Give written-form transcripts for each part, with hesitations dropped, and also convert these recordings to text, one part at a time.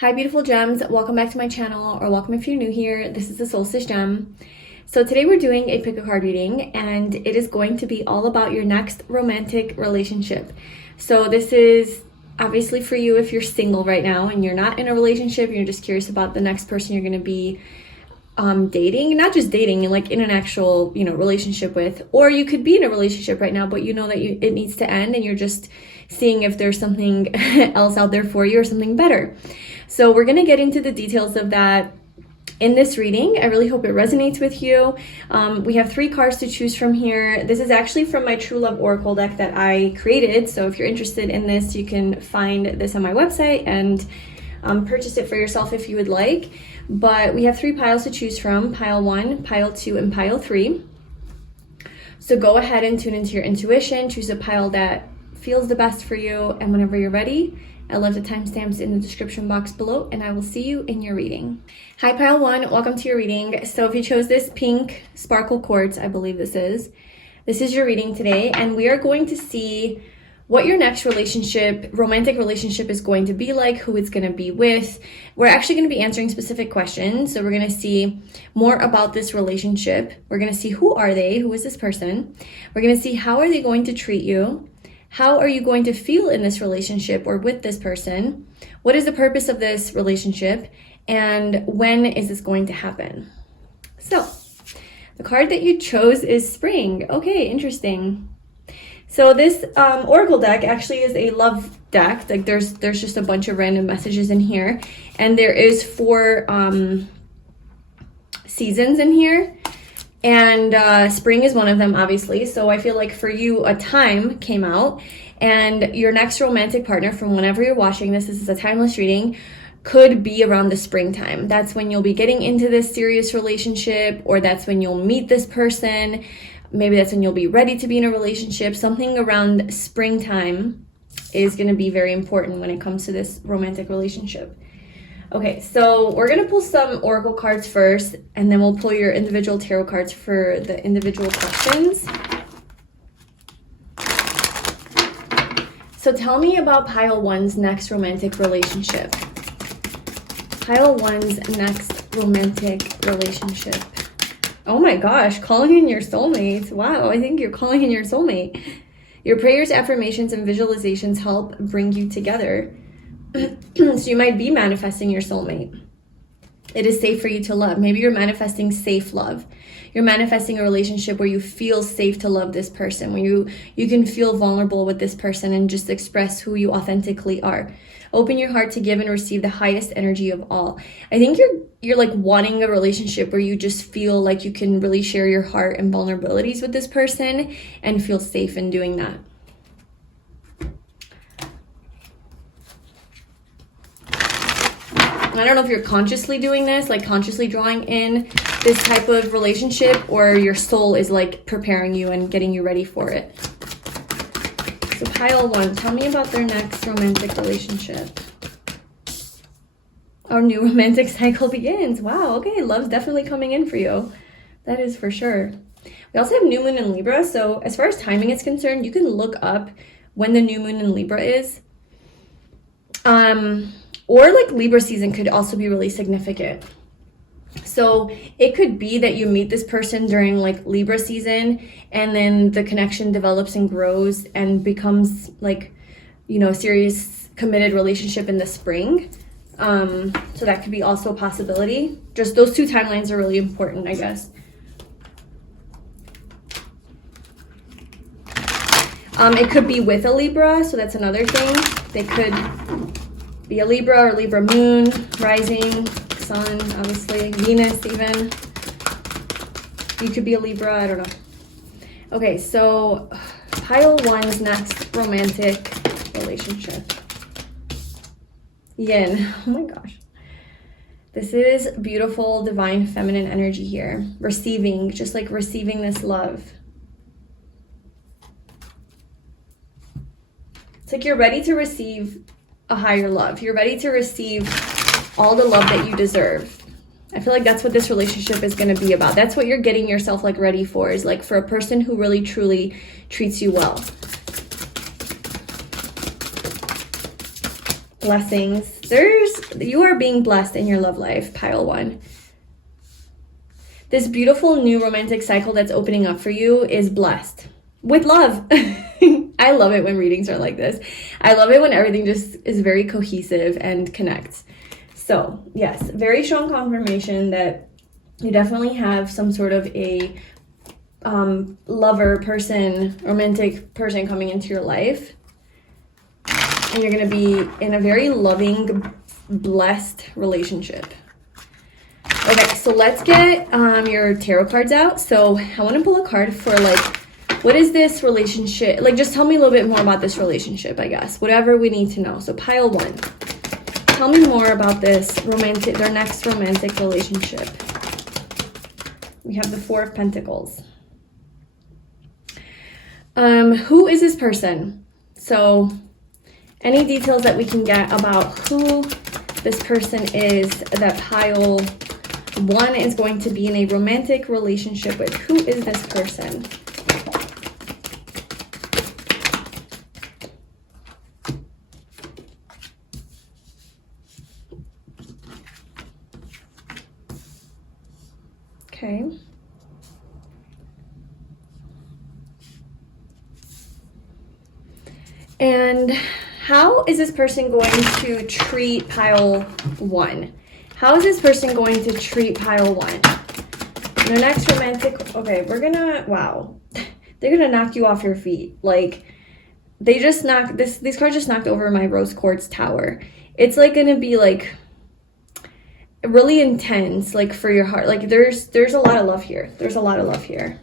Hi beautiful gems, welcome back to my channel, or welcome if you're new here. This is the Solstice Gem. So today we're doing a pick a card reading, and it is going to be all about your next romantic relationship. So this is obviously for you if you're single right now and you're not in a relationship and you're just curious about the next person you're going to be dating, not just dating, like in an actual, relationship with, or you could be in a relationship right now, but you know that it needs to end and you're just seeing if there's something else out there for you or something better. So we're going to get into the details of that in this reading. I really hope it resonates with you. We have 3 cards to choose from here. This is actually from my True Love Oracle deck that I created. So if you're interested in this, you can find this on my website and purchase it for yourself if you would like. But we have 3 piles to choose from: pile 1, pile 2, and pile 3. So go ahead and tune into your intuition, choose a pile that feels the best for you, and whenever you're ready, I love the timestamps in the description box below, and I will see you in your reading. Hi pile 1, welcome to your reading. So if you chose this pink sparkle quartz, I believe this is your reading today, and we are going to see what your next romantic relationship is going to be like, who it's going to be with. We're actually going to be answering specific questions. So we're going to see more about this relationship. We're going to see who are they, who is this person. We're going to see how are they going to treat you. How are you going to feel in this relationship or with this person? What is the purpose of this relationship? And when is this going to happen? So the card that you chose is Spring. Okay, interesting. So this Oracle deck actually is a love deck. Like there's just a bunch of random messages in here. And there is 4 seasons in here. And spring is one of them, obviously. So I feel like for you, a time came out, and your next romantic partner, from whenever you're watching this is a timeless reading, could be around the springtime. That's when you'll be getting into this serious relationship, or that's when you'll meet this person. Maybe that's when you'll be ready to be in a relationship. Something around springtime is going to be very important when it comes to this romantic relationship. Okay, so we're going to pull some oracle cards first, and then we'll pull your individual tarot cards for the individual questions. So tell me about pile 1's next romantic relationship. Pile 1's next romantic relationship. Oh my gosh, calling in your soulmate. Wow, I think you're calling in your soulmate. Your prayers, affirmations, and visualizations help bring you together. So you might be manifesting your soulmate. It is safe for you to love. Maybe you're manifesting safe love. You're manifesting a relationship where you feel safe to love this person, where you can feel vulnerable with this person and just express who you authentically are. Open your heart to give and receive the highest energy of all. I think you're like wanting a relationship where you just feel like you can really share your heart and vulnerabilities with this person and feel safe in doing that. I don't know if you're consciously doing this, like consciously drawing in this type of relationship, or your soul is like preparing you and getting you ready for it. So pile 1, tell me about their next romantic relationship. Our new romantic cycle begins. Wow, okay, love's definitely coming in for you. That is for sure. We also have new moon in Libra, so as far as timing is concerned, you can look up when the new moon in Libra is. Or like Libra season could also be really significant. So it could be that you meet this person during like Libra season, and then the connection develops and grows and becomes like, a serious committed relationship in the spring. So that could be also a possibility. Just those 2 timelines are really important, I guess. It could be with a Libra, so that's another thing. They could be a Libra or Libra moon, rising, sun, obviously, Venus even. You could be a Libra, I don't know. Okay, so pile 1's next romantic relationship. Yin, oh my gosh. This is beautiful, divine, feminine energy here. Receiving, just like receiving this love. It's like you're ready to receive a higher love. You're ready to receive all the love that you deserve. I feel like that's what this relationship is going to be about. That's what you're getting yourself like ready for, is like for a person who really truly treats you well. blessings. You are being blessed in your love life, pile 1. This beautiful new romantic cycle that's opening up for you is blessed with love. I love it when readings are like this. I love it when everything just is very cohesive and connects. So yes, very strong confirmation that you definitely have some sort of a lover person, romantic person coming into your life. And you're going to be in a very loving, blessed relationship. Okay, so let's get your tarot cards out. So I want to pull a card for like, what is this relationship? Like, just tell me a little bit more about this relationship, I guess. Whatever we need to know. So pile 1. Tell me more about this their next romantic relationship. We have the 4 of Pentacles. Who is this person? So any details that we can get about who this person is that pile 1 is going to be in a romantic relationship with. Who is this person? Okay. And how is this person going to treat pile 1? How is this person going to treat pile 1? The next romantic, okay, wow. They're gonna knock you off your feet. Like, they just knocked, these cards just knocked over my rose quartz tower. It's like gonna be like really intense, like for your heart. Like there's a lot of love here. There's a lot of love here.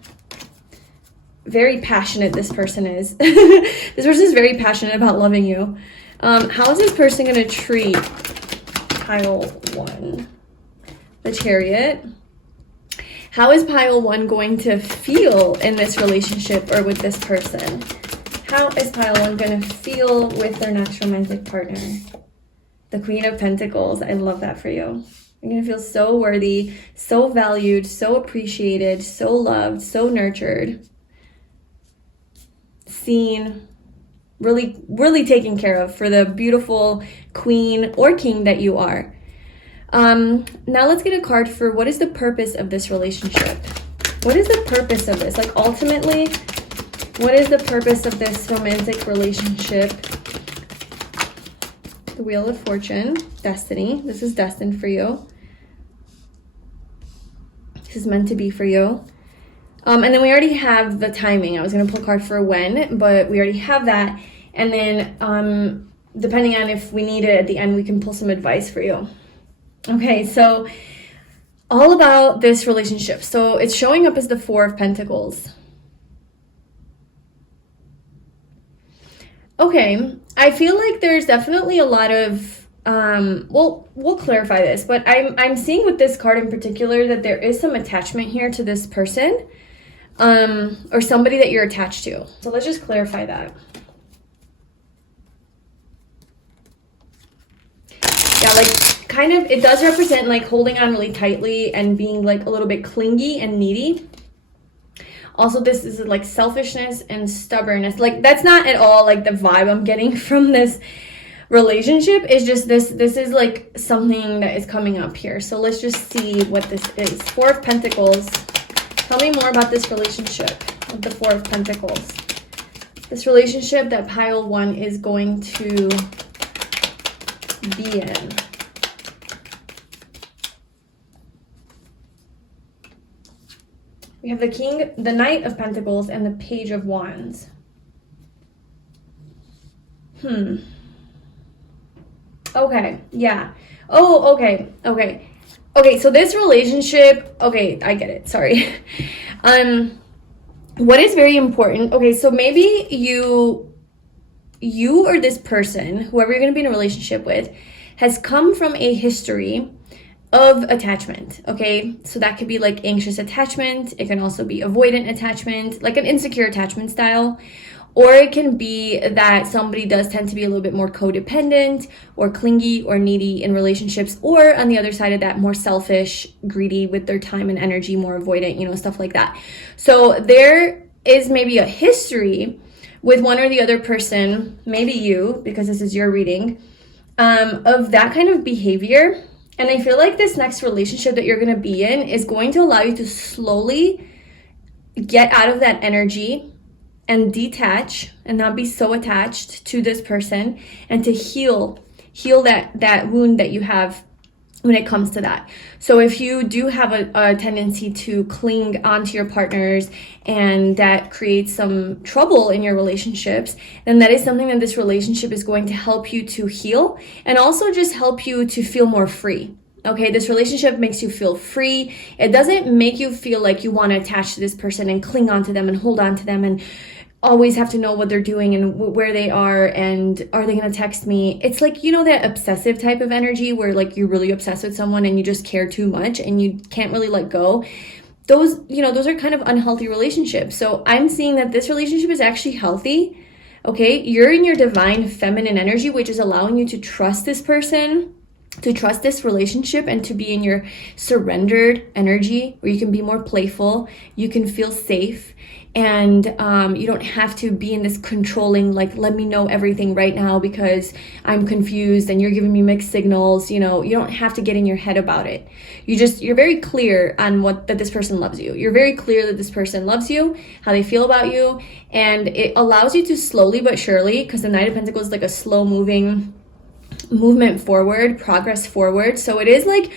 Very passionate this person is. This person is very passionate about loving you. How is this person going to treat pile 1? The Chariot. How is pile 1 going to feel in this relationship or with this person? How is pile 1 going to feel with their next romantic partner? The Queen of Pentacles. I love that for you. You're going to feel so worthy, so valued, so appreciated, so loved, so nurtured. Seen, really taken care of for the beautiful queen or king that you are. Now let's get a card for what is the purpose of this relationship? What is the purpose of this? Like ultimately, what is the purpose of this romantic relationship? The Wheel of Fortune, destiny. This is destined for you. This is meant to be for you. And then we already have the timing. I was going to pull a card for when, but we already have that. And then depending on if we need it at the end, we can pull some advice for you. Okay, so all about this relationship. So it's showing up as the 4 of Pentacles. Okay, I feel like there's definitely a lot of, we'll clarify this, but I'm seeing with this card in particular that there is some attachment here to this person. Or somebody that you're attached to. So let's just clarify that. Yeah, like kind of, it does represent like holding on really tightly and being like a little bit clingy and needy. Also, this is like selfishness and stubbornness. Like that's not at all like the vibe I'm getting from this relationship. It's just this is like something that is coming up here. So let's just see what this is. 4 of Pentacles. Tell me more about this relationship with the 4 of Pentacles. This relationship that pile 1 is going to be in. We have the Knight of Pentacles and the Page of Wands. Okay, yeah. Oh, okay. Okay, so this relationship, okay, I get it, sorry. What is very important, okay, so maybe you or this person, whoever you're going to be in a relationship with, has come from a history of attachment, okay? So that could be like anxious attachment. It can also be avoidant attachment, like an insecure attachment style. Or it can be that somebody does tend to be a little bit more codependent or clingy or needy in relationships, or on the other side of that, more selfish, greedy with their time and energy, more avoidant, stuff like that. So there is maybe a history with one or the other person, maybe you, because this is your reading, of that kind of behavior. And I feel like this next relationship that you're going to be in is going to allow you to slowly get out of that energy and detach and not be so attached to this person, and to heal that wound that you have when it comes to that. So if you do have a tendency to cling onto your partners, and that creates some trouble in your relationships, then that is something that this relationship is going to help you to heal, and also just help you to feel more free. Okay, this relationship makes you feel free. It doesn't make you feel like you want to attach to this person and cling on to them and hold on to them and always have to know what they're doing and where they are, and are they going to text me? It's like, you know, that obsessive type of energy where like you're really obsessed with someone and you just care too much and you can't really let go. Those, you know, those are kind of unhealthy relationships. So I'm seeing that this relationship is actually healthy. Okay, you're in your divine feminine energy, which is allowing you to trust this person, to trust this relationship, and to be in your surrendered energy where you can be more playful, you can feel safe, and you don't have to be in this controlling, like, let me know everything right now because I'm confused and you're giving me mixed signals. You know, you don't have to get in your head about it. You're very clear on that this person loves you. You're very clear that this person loves you, how they feel about you, and it allows you to slowly but surely, because the Knight of Pentacles is like a slow moving movement forward, progress forward. So it is like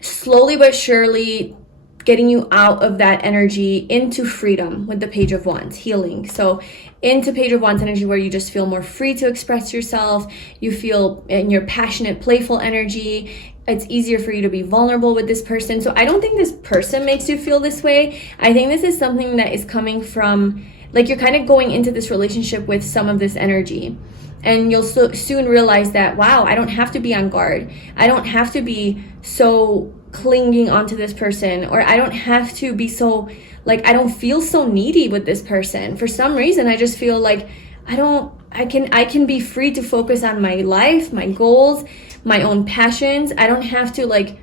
slowly but surely getting you out of that energy into freedom with the Page of Wands, healing. So into Page of Wands energy, where you just feel more free to express yourself. You feel in your passionate, playful energy. It's easier for you to be vulnerable with this person. So I don't think this person makes you feel this way. I think this is something that is coming from, like, you're kind of going into this relationship with some of this energy. And you'll soon realize that, wow, I don't have to be on guard. I don't have to be so clinging onto this person, or I don't have to be so, like, I don't feel so needy with this person. For some reason, I just feel like I can be free to focus on my life, my goals, my own passions. I don't have to, like,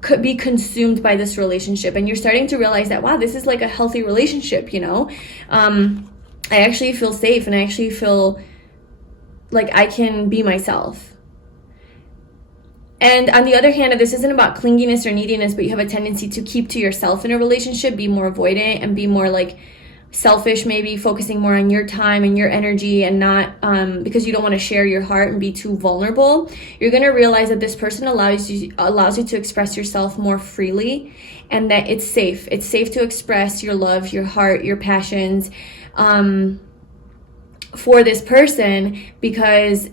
could be consumed by this relationship. And you're starting to realize that, wow, this is like a healthy relationship, you know? I actually feel safe, and I actually feel like I can be myself. And on the other hand, this isn't about clinginess or neediness, but you have a tendency to keep to yourself in a relationship, be more avoidant, and be more like selfish, maybe focusing more on your time and your energy, and not because you don't want to share your heart and be too vulnerable. You're going to realize that this person allows you to express yourself more freely, and that it's safe. It's safe to express your love, your heart, your passions, for this person, because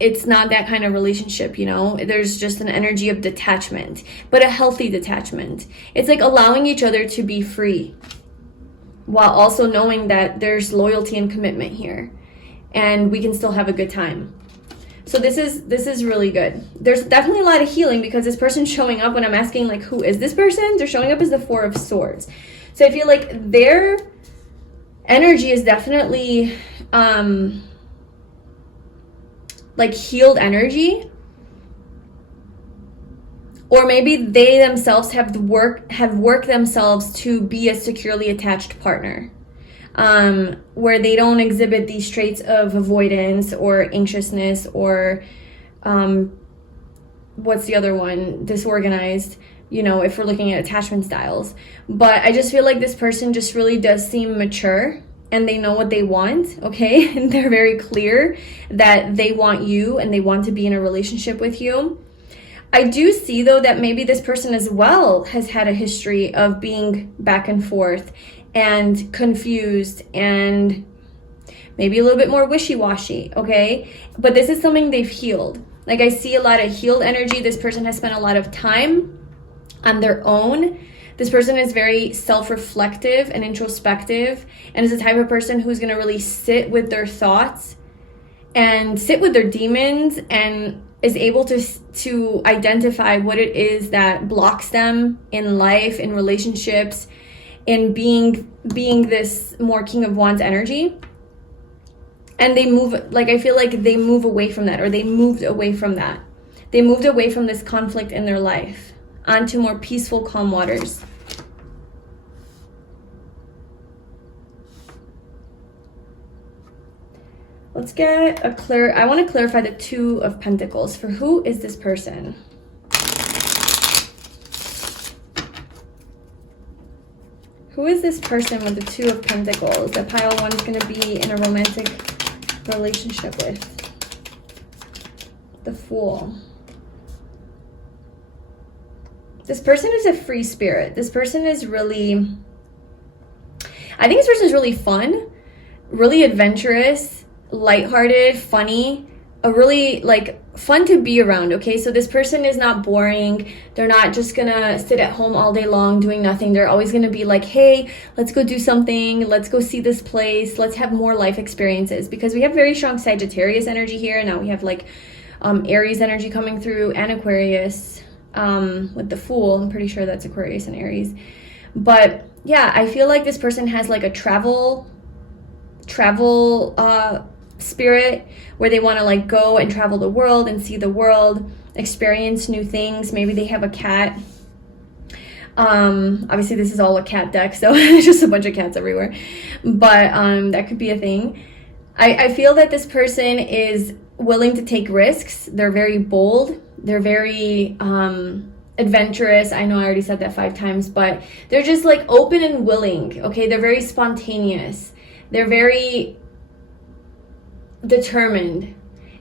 it's not that kind of relationship, you know? There's just an energy of detachment, but a healthy detachment. It's like allowing each other to be free while also knowing that there's loyalty and commitment here, and we can still have a good time. So this is really good. There's definitely a lot of healing, because this person's showing up when I'm asking, like, who is this person? They're showing up as the Four of Swords. So I feel like their energy is definitely like healed energy, or maybe they themselves have worked themselves to be a securely attached partner, where they don't exhibit these traits of avoidance or anxiousness, or what's the other one, disorganized, you know, if we're looking at attachment styles. But I just feel like this person just really does seem mature, and they know what they want, okay? And they're very clear that they want you, and they want to be in a relationship with you. I do see, though, that maybe this person as well has had a history of being back and forth and confused and maybe a little bit more wishy-washy, okay? But this is something they've healed. Like, I see a lot of healed energy. This person has spent a lot of time on their own. This person is very self-reflective and introspective, and is the type of person who's going to really sit with their thoughts and sit with their demons, and is able to identify what it is that blocks them in life, in relationships, in being this more King of Wands energy. And they move, like, I feel like they move away from that, or they moved away from that. They moved away from this conflict in their life onto more peaceful, calm waters. Let's get I want to clarify the Two of Pentacles. For who is this person? Who is this person with the Two of Pentacles that pile 1 is going to be in a romantic relationship with? The Fool. This person is a free spirit. This person is really, I think this person is really fun, really adventurous, lighthearted, funny, a really like fun to be around. Okay, so this person is not boring. They're not just gonna sit at home all day long doing nothing. They're always gonna be like, hey, let's go do something, let's go see this place, let's have more life experiences, because we have very strong Sagittarius energy here. Now we have like Aries energy coming through, and Aquarius with the Fool. I'm pretty sure that's Aquarius and Aries. But yeah, I feel like this person has like a travel spirit, where they want to like go and travel the world and see the world, experience new things. Maybe they have a cat. Obviously this is all a cat deck, so there's just a bunch of cats everywhere, but that could be a thing. I feel that this person is willing to take risks. They're very bold. They're very adventurous. I know I already said that 5 times, but they're just like open and willing. Okay, they're very spontaneous. They're very determined,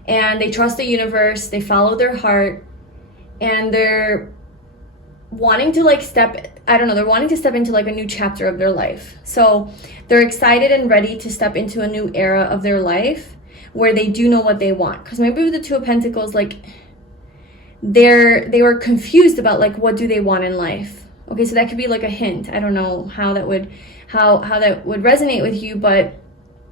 and they trust the universe. They follow their heart, and they're wanting to like they're wanting to step into like a new chapter of their life. So they're excited and ready to step into a new era of their life where they do know what they want. Because maybe with the Two of Pentacles, like they were confused about like what do they want in life. Okay, so that could be like a hint. I don't know how that would resonate with you, but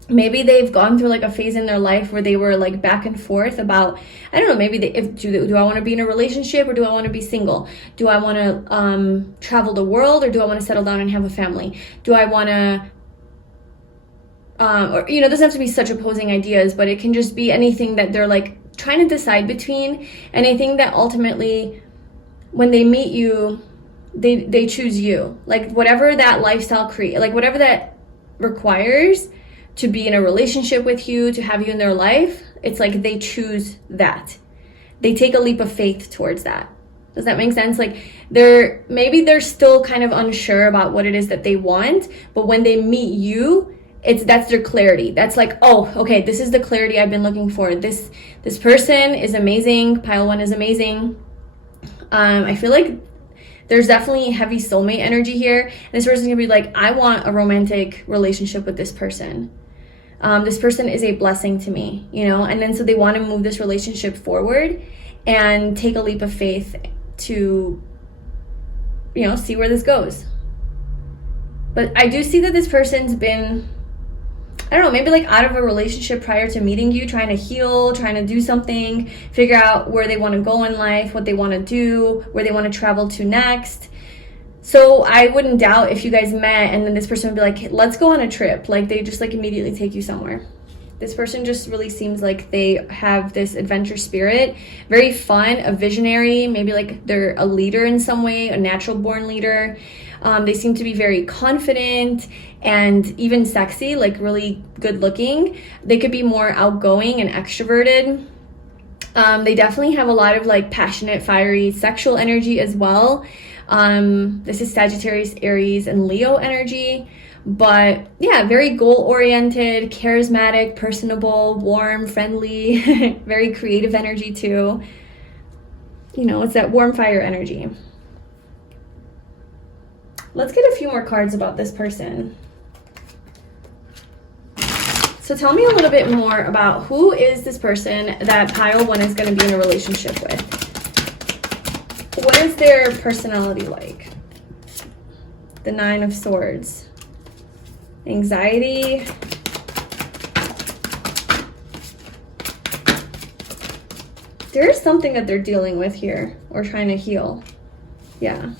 maybe they've gone through like a phase in their life where they were like back and forth about, I don't know, maybe do I want to be in a relationship, or do I want to be single? Do I want to travel the world, or do I want to settle down and have a family? Do I want to or it doesn't have to be such opposing ideas, but it can just be anything that they're like trying to decide between. And I think that ultimately when they meet you, they choose you. Like whatever that lifestyle like whatever that requires to be in a relationship with you, to have you in their life, it's like they choose that. They take a leap of faith towards that. Does that make sense? Like they're still kind of unsure about what it is that they want, but when they meet you, that's their clarity. That's like, oh, okay, this is the clarity I've been looking for. This person is amazing. Pile 1 is amazing. I feel like there's definitely heavy soulmate energy here. And this person's gonna be like, I want a romantic relationship with this person. This person is a blessing to me, and then so they want to move this relationship forward and take a leap of faith to, see where this goes. But I do see that this person's been, I don't know, maybe like out of a relationship prior to meeting you, trying to heal, trying to do something, figure out where they want to go in life, what they want to do, where they want to travel to next. So I wouldn't doubt if you guys met and then this person would be like, let's go on a trip. Like they just like immediately take you somewhere. This person just really seems like they have this adventure spirit, very fun, a visionary, maybe like they're a leader in some way, a natural born leader. They seem to be very confident and even sexy, like really good looking. They could be more outgoing and extroverted. They definitely have a lot of like passionate, fiery, sexual energy as well. This is Sagittarius, Aries, and Leo energy. But yeah, very goal-oriented, charismatic, personable, warm, friendly, very creative energy too. It's that warm fire energy. Let's get a few more cards about this person. So tell me a little bit more about who is this person that pile 1 is going to be in a relationship with. What is their personality like? The 9 of Swords. Anxiety. There is something that they're dealing with here or trying to heal. Yeah.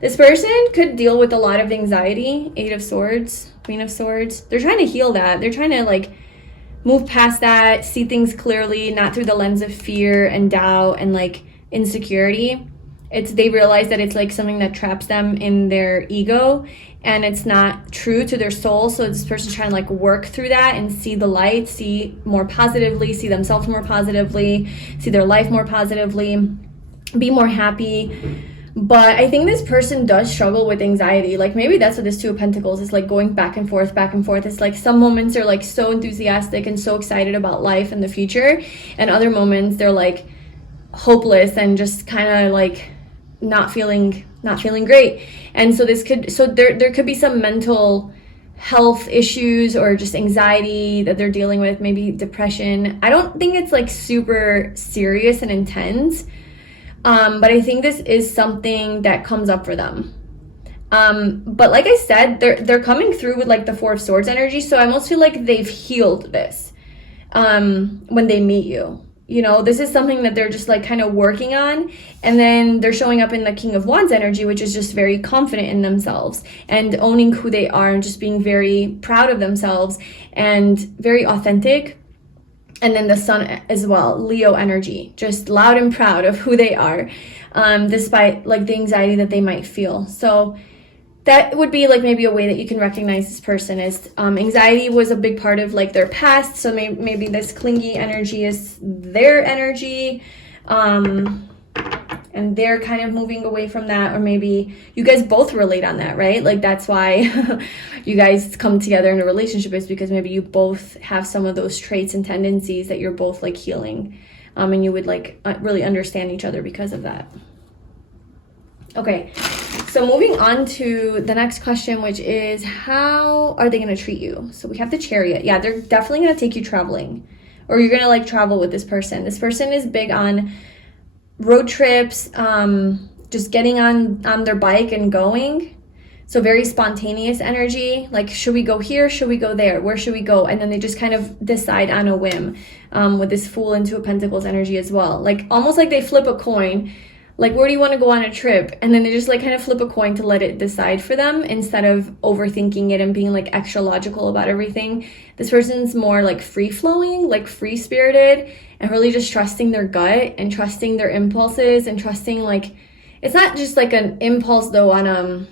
This person could deal with a lot of anxiety. 8 of Swords, Queen of Swords. They're trying to heal that. They're trying to like move past that, see things clearly, not through the lens of fear and doubt and like insecurity. they realize that it's like something that traps them in their ego, and it's not true to their soul. So this person's trying to like work through that and see the light, see more positively, see themselves more positively, see their life more positively, be more happy. But I think this person does struggle with anxiety. Like maybe that's what this Two of Pentacles is, like going back and forth, back and forth. It's like some moments are like so enthusiastic and so excited about life and the future, and other moments they're like hopeless and just kind of like not feeling great. And so there could be some mental health issues or just anxiety that they're dealing with, maybe depression. I don't think it's like super serious and intense. But I think this is something that comes up for them. But like I said, they're coming through with like the Four of Swords energy. So I almost feel like they've healed this when they meet you. You know, this is something that they're just like kind of working on. And then they're showing up in the King of Wands energy, which is just very confident in themselves and owning who they are and just being very proud of themselves and very authentic. And then the Sun as well, Leo energy, just loud and proud of who they are, despite like the anxiety that they might feel. So that would be like maybe a way that you can recognize this person is anxiety was a big part of like their past. So maybe this clingy energy is their energy. And they're kind of moving away from that, or maybe you guys both relate on that, right? Like that's why you guys come together in a relationship, is because maybe you both have some of those traits and tendencies that you're both like healing, and you would like really understand each other because of that. Okay, so moving on to the next question, which is how are they going to treat you? So we have the Chariot. Yeah, they're definitely going to take you traveling, or you're going to like travel with this person. This person is big on road trips, just getting on their bike and going. So very spontaneous energy, like should we go here, should we go there, where should we go? And then they just kind of decide on a whim, with this Fool and Two of Pentacles energy as well. Like almost like they flip a coin, like where do you want to go on a trip? And then they just like kind of flip a coin to let it decide for them, instead of overthinking it and being like extra logical about everything. This person's more like free flowing, like free spirited, and really just trusting their gut and trusting their impulses and trusting, like, it's not just like an impulse though on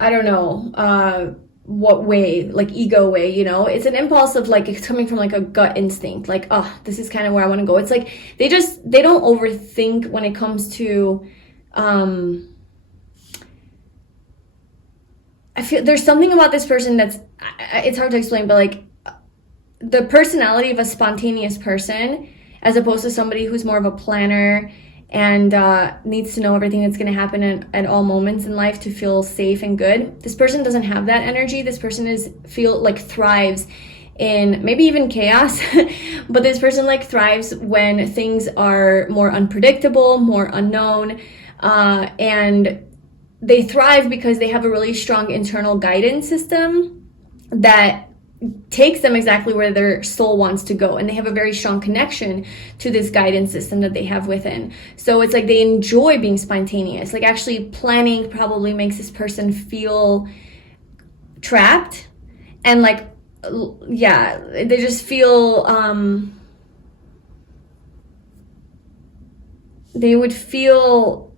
I don't know what way, like ego way, you know. It's an impulse of like, it's coming from like a gut instinct, like, oh, this is kind of where I want to go. It's like they don't overthink when it comes to I feel there's something about this person that's it's hard to explain, but like the personality of a spontaneous person, as opposed to somebody who's more of a planner and needs to know everything that's going to happen at all moments in life to feel safe and good. This person doesn't have that energy. This person thrives in maybe even chaos, but this person like thrives when things are more unpredictable, more unknown, and they thrive because they have a really strong internal guidance system that takes them exactly where their soul wants to go, and they have a very strong connection to this guidance system that they have within. So it's like they enjoy being spontaneous. Like actually planning probably makes this person feel trapped, and like yeah, they just feel they would feel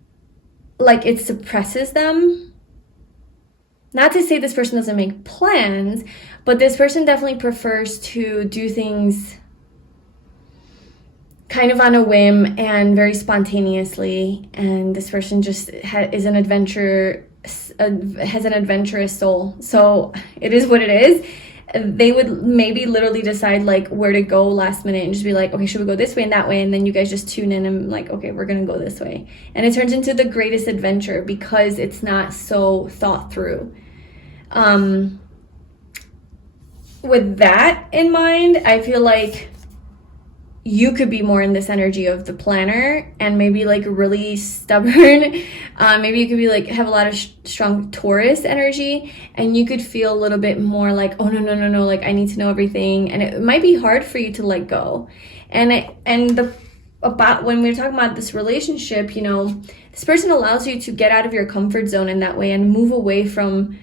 like it suppresses them. Not to say this person doesn't make plans, but this person definitely prefers to do things kind of on a whim and very spontaneously. And this person just has an adventurous soul. So it is what it is. They would maybe literally decide like where to go last minute and just be like, okay, should we go this way and that way? And then you guys just tune in and like, okay, we're going to go this way. And it turns into the greatest adventure because it's not so thought through. With that in mind, I feel like you could be more in this energy of the planner and maybe like really stubborn. Maybe you could be like have a lot of strong Taurus energy, and you could feel a little bit more like, oh no, like I need to know everything, and it might be hard for you to let go. About when we're talking about this relationship, you know, this person allows you to get out of your comfort zone in that way and move away from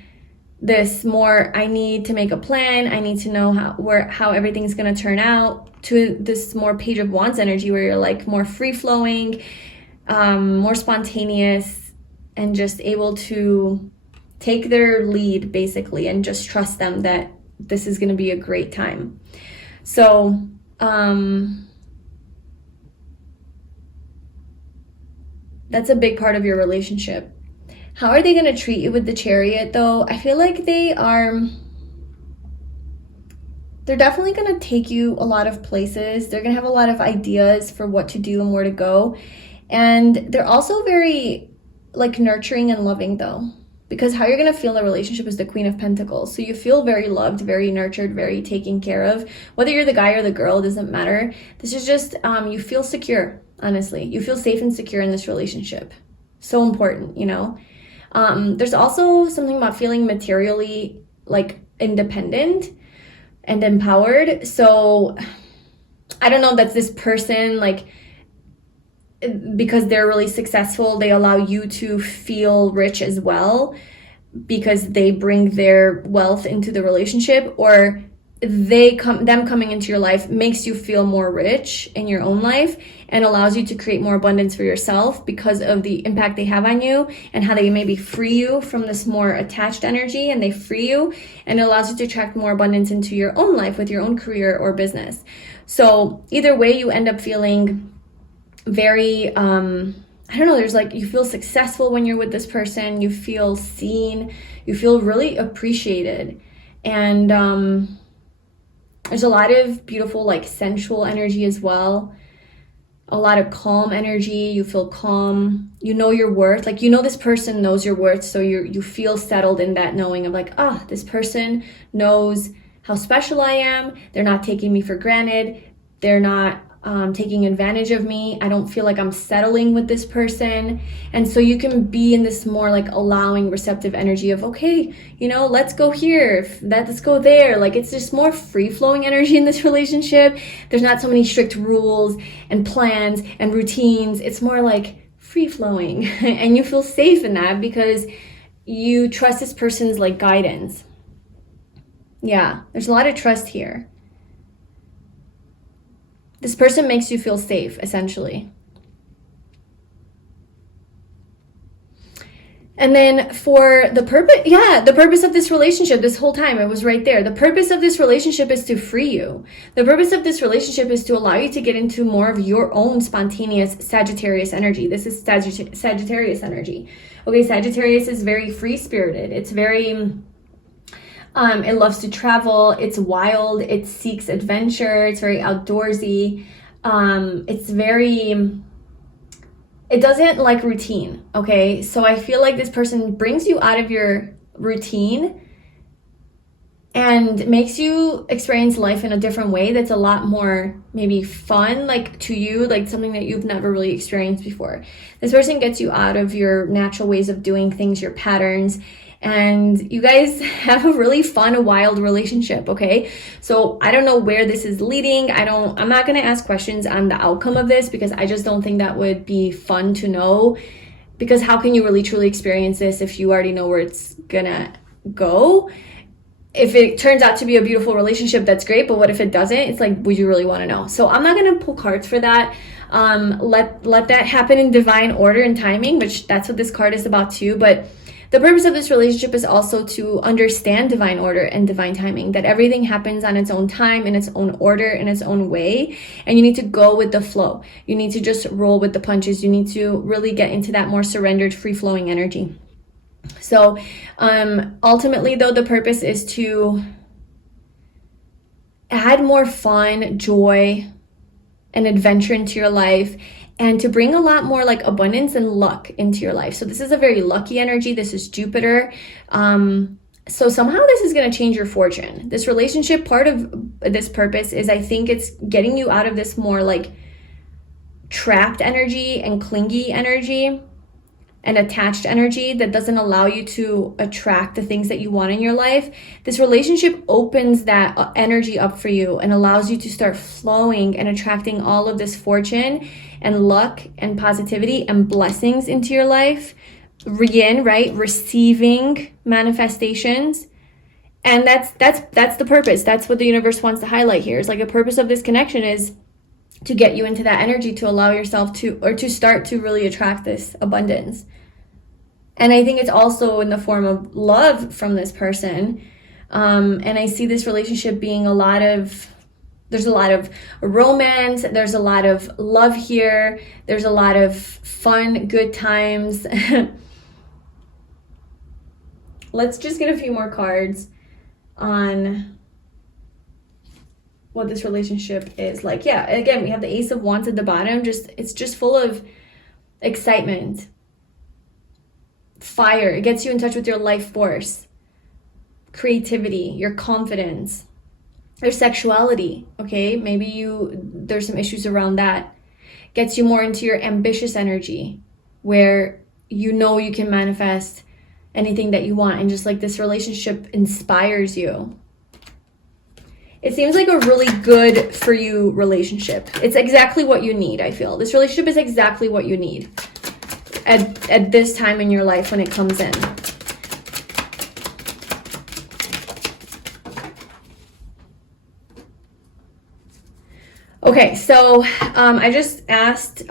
this more, I need to make a plan, I need to know how everything's going to turn out, to this more Page of Wands energy where you're like more free-flowing, more spontaneous, and just able to take their lead basically and just trust them that this is going to be a great time. So that's a big part of your relationship. How are they going to treat you with the Chariot though? I feel like they're definitely going to take you a lot of places. They're going to have a lot of ideas for what to do and where to go. And they're also very like nurturing and loving though, because how you're going to feel in a relationship is the Queen of Pentacles. So you feel very loved, very nurtured, very taken care of. Whether you're the guy or the girl, it doesn't matter. This is just, you feel secure, honestly. You feel safe and secure in this relationship. So important, you know? There's also something about feeling materially like independent and empowered. So I don't know, that's this person, like, because they're really successful, they allow you to feel rich as well because they bring their wealth into the relationship, or them coming into your life makes you feel more rich in your own life and allows you to create more abundance for yourself because of the impact they have on you and how they maybe free you from this more attached energy, and they free you and it allows you to attract more abundance into your own life with your own career or business. So either way, you end up feeling very, I don't know, there's like, you feel successful when you're with this person, you feel seen, you feel really appreciated. And there's a lot of beautiful, like sensual energy as well. A lot of calm energy. You feel calm. You know your worth. Like, you know this person knows your worth. So you feel settled in that knowing of like, this person knows how special I am. They're not taking me for granted. They're not taking advantage of me. I don't feel like I'm settling with this person. And so you can be in this more like allowing, receptive energy of, okay, you know, let's go here, let's go there. Like, it's just more free-flowing energy in this relationship. There's not so many strict rules and plans and routines. It's more like free-flowing and you feel safe in that because you trust this person's like guidance. Yeah, there's a lot of trust here. This person makes you feel safe, essentially. And then for the purpose of this relationship, this whole time, it was right there. The purpose of this relationship is to free you. The purpose of this relationship is to allow you to get into more of your own spontaneous Sagittarius energy. This is Sagittarius energy. Okay, Sagittarius is very free-spirited. It's very... it loves to travel, it's wild, it seeks adventure, it's very outdoorsy, it doesn't like routine, okay? So I feel like this person brings you out of your routine and makes you experience life in a different way that's a lot more maybe fun, like to you, like something that you've never really experienced before. This person gets you out of your natural ways of doing things, your patterns, and you guys have a really fun, wild relationship, okay? So I don't know where this is leading. I'm not going to ask questions on the outcome of this because I just don't think that would be fun to know, because how can you really truly experience this if you already know where it's gonna go? If it turns out to be a beautiful relationship, that's great, but what if it doesn't? It's like, would you really want to know? So I'm not going to pull cards for that. Let that happen in divine order and timing, which that's what this card is about too. But the purpose of this relationship is also to understand divine order and divine timing, that everything happens on its own time, in its own order, in its own way, and you need to go with the flow. You need to just roll with the punches. You need to really get into that more surrendered, free-flowing energy. So ultimately, though, the purpose is to add more fun, joy, and adventure into your life, and to bring a lot more like abundance and luck into your life. So this is a very lucky energy. This is Jupiter. So somehow this is going to change your fortune. This relationship, part of this purpose is, I think it's getting you out of this more like trapped energy and clingy energy and attached energy that doesn't allow you to attract the things that you want in your life. This relationship opens that energy up for you and allows you to start flowing and attracting all of this fortune and luck and positivity and blessings into your life. Again, right? Receiving manifestations. And that's the purpose. That's what the universe wants to highlight here. It's like a purpose of this connection is to get you into that energy, to allow yourself to, or to start to really attract this abundance. And I think it's also in the form of love from this person. And I see this relationship being there's a lot of romance, there's a lot of love here, there's a lot of fun, good times. Let's just get a few more cards on what this relationship is like. Yeah, again, we have the Ace of Wands at the bottom. It's just full of excitement, fire. It gets you in touch with your life force, creativity, your confidence, your sexuality. Okay, maybe there's some issues around that. Gets you more into your ambitious energy, where you can manifest anything that you want, and just like this relationship inspires you. It seems like a really good for you relationship. It's exactly what you need, I feel. This relationship is exactly what you need at this time in your life when it comes in. Okay, so I just asked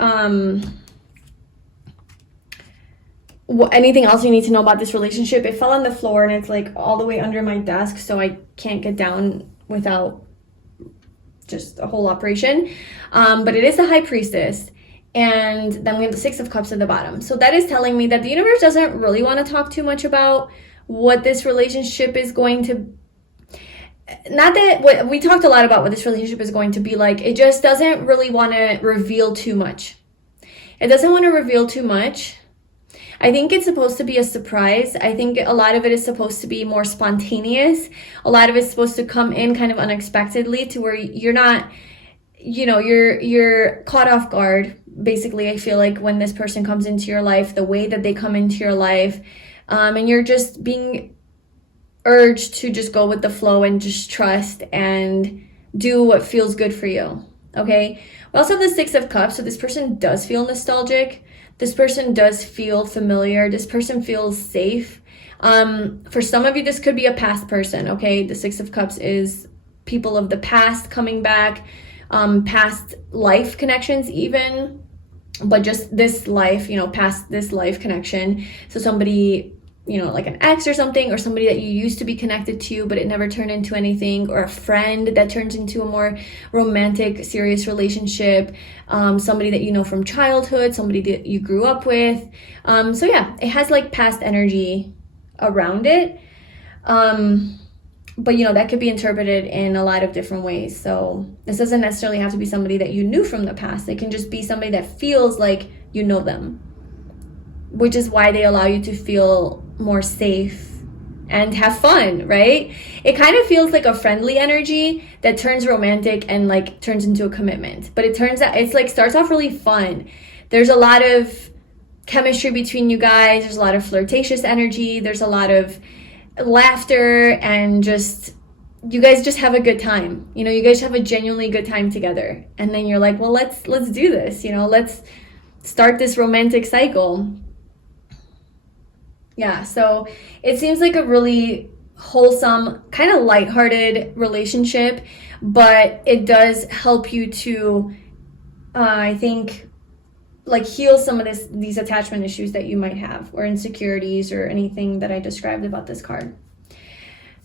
anything else you need to know about this relationship. It fell on the floor and it's like all the way under my desk, so I can't get down without just a whole operation. But it is the High Priestess, and then we have the Six of Cups at the bottom. So that is telling me that the universe doesn't really want to talk too much about what this relationship is going to, not that we talked a lot about what this relationship is going to be like. It just doesn't really want to reveal too much. It doesn't want to reveal too much. I think it's supposed to be a surprise. I think a lot of it is supposed to be more spontaneous. A lot of it's supposed to come in kind of unexpectedly, to where you're not, you're caught off guard. Basically, I feel like when this person comes into your life, the way that they come into your life, and you're just being urged to just go with the flow and just trust and do what feels good for you. Okay. We also have the Six of Cups. So this person does feel nostalgic. This person does feel familiar. This person feels safe. For some of you, this could be a past person, okay? The Six of Cups is people of the past coming back, past life connections even, but just this life, past this life connection. So somebody, like an ex or something, or somebody that you used to be connected to, but it never turned into anything, or a friend that turns into a more romantic, serious relationship, somebody that you know from childhood, somebody that you grew up with. So yeah, it has like past energy around it. But that could be interpreted in a lot of different ways. So this doesn't necessarily have to be somebody that you knew from the past. It can just be somebody that feels like you know them, which is why they allow you to feel more safe and have fun, right? It kind of feels like a friendly energy that turns romantic and like turns into a commitment. But it turns out it's like starts off really fun. There's a lot of chemistry between you guys. There's a lot of flirtatious energy. There's a lot of laughter, and just you guys just have a good time. You guys have a genuinely good time together. And then you're like, well, let's do this. Let's start this romantic cycle. Yeah, so it seems like a really wholesome, kind of lighthearted relationship, but it does help you to, I think, like heal some of these attachment issues that you might have, or insecurities, or anything that I described about this card.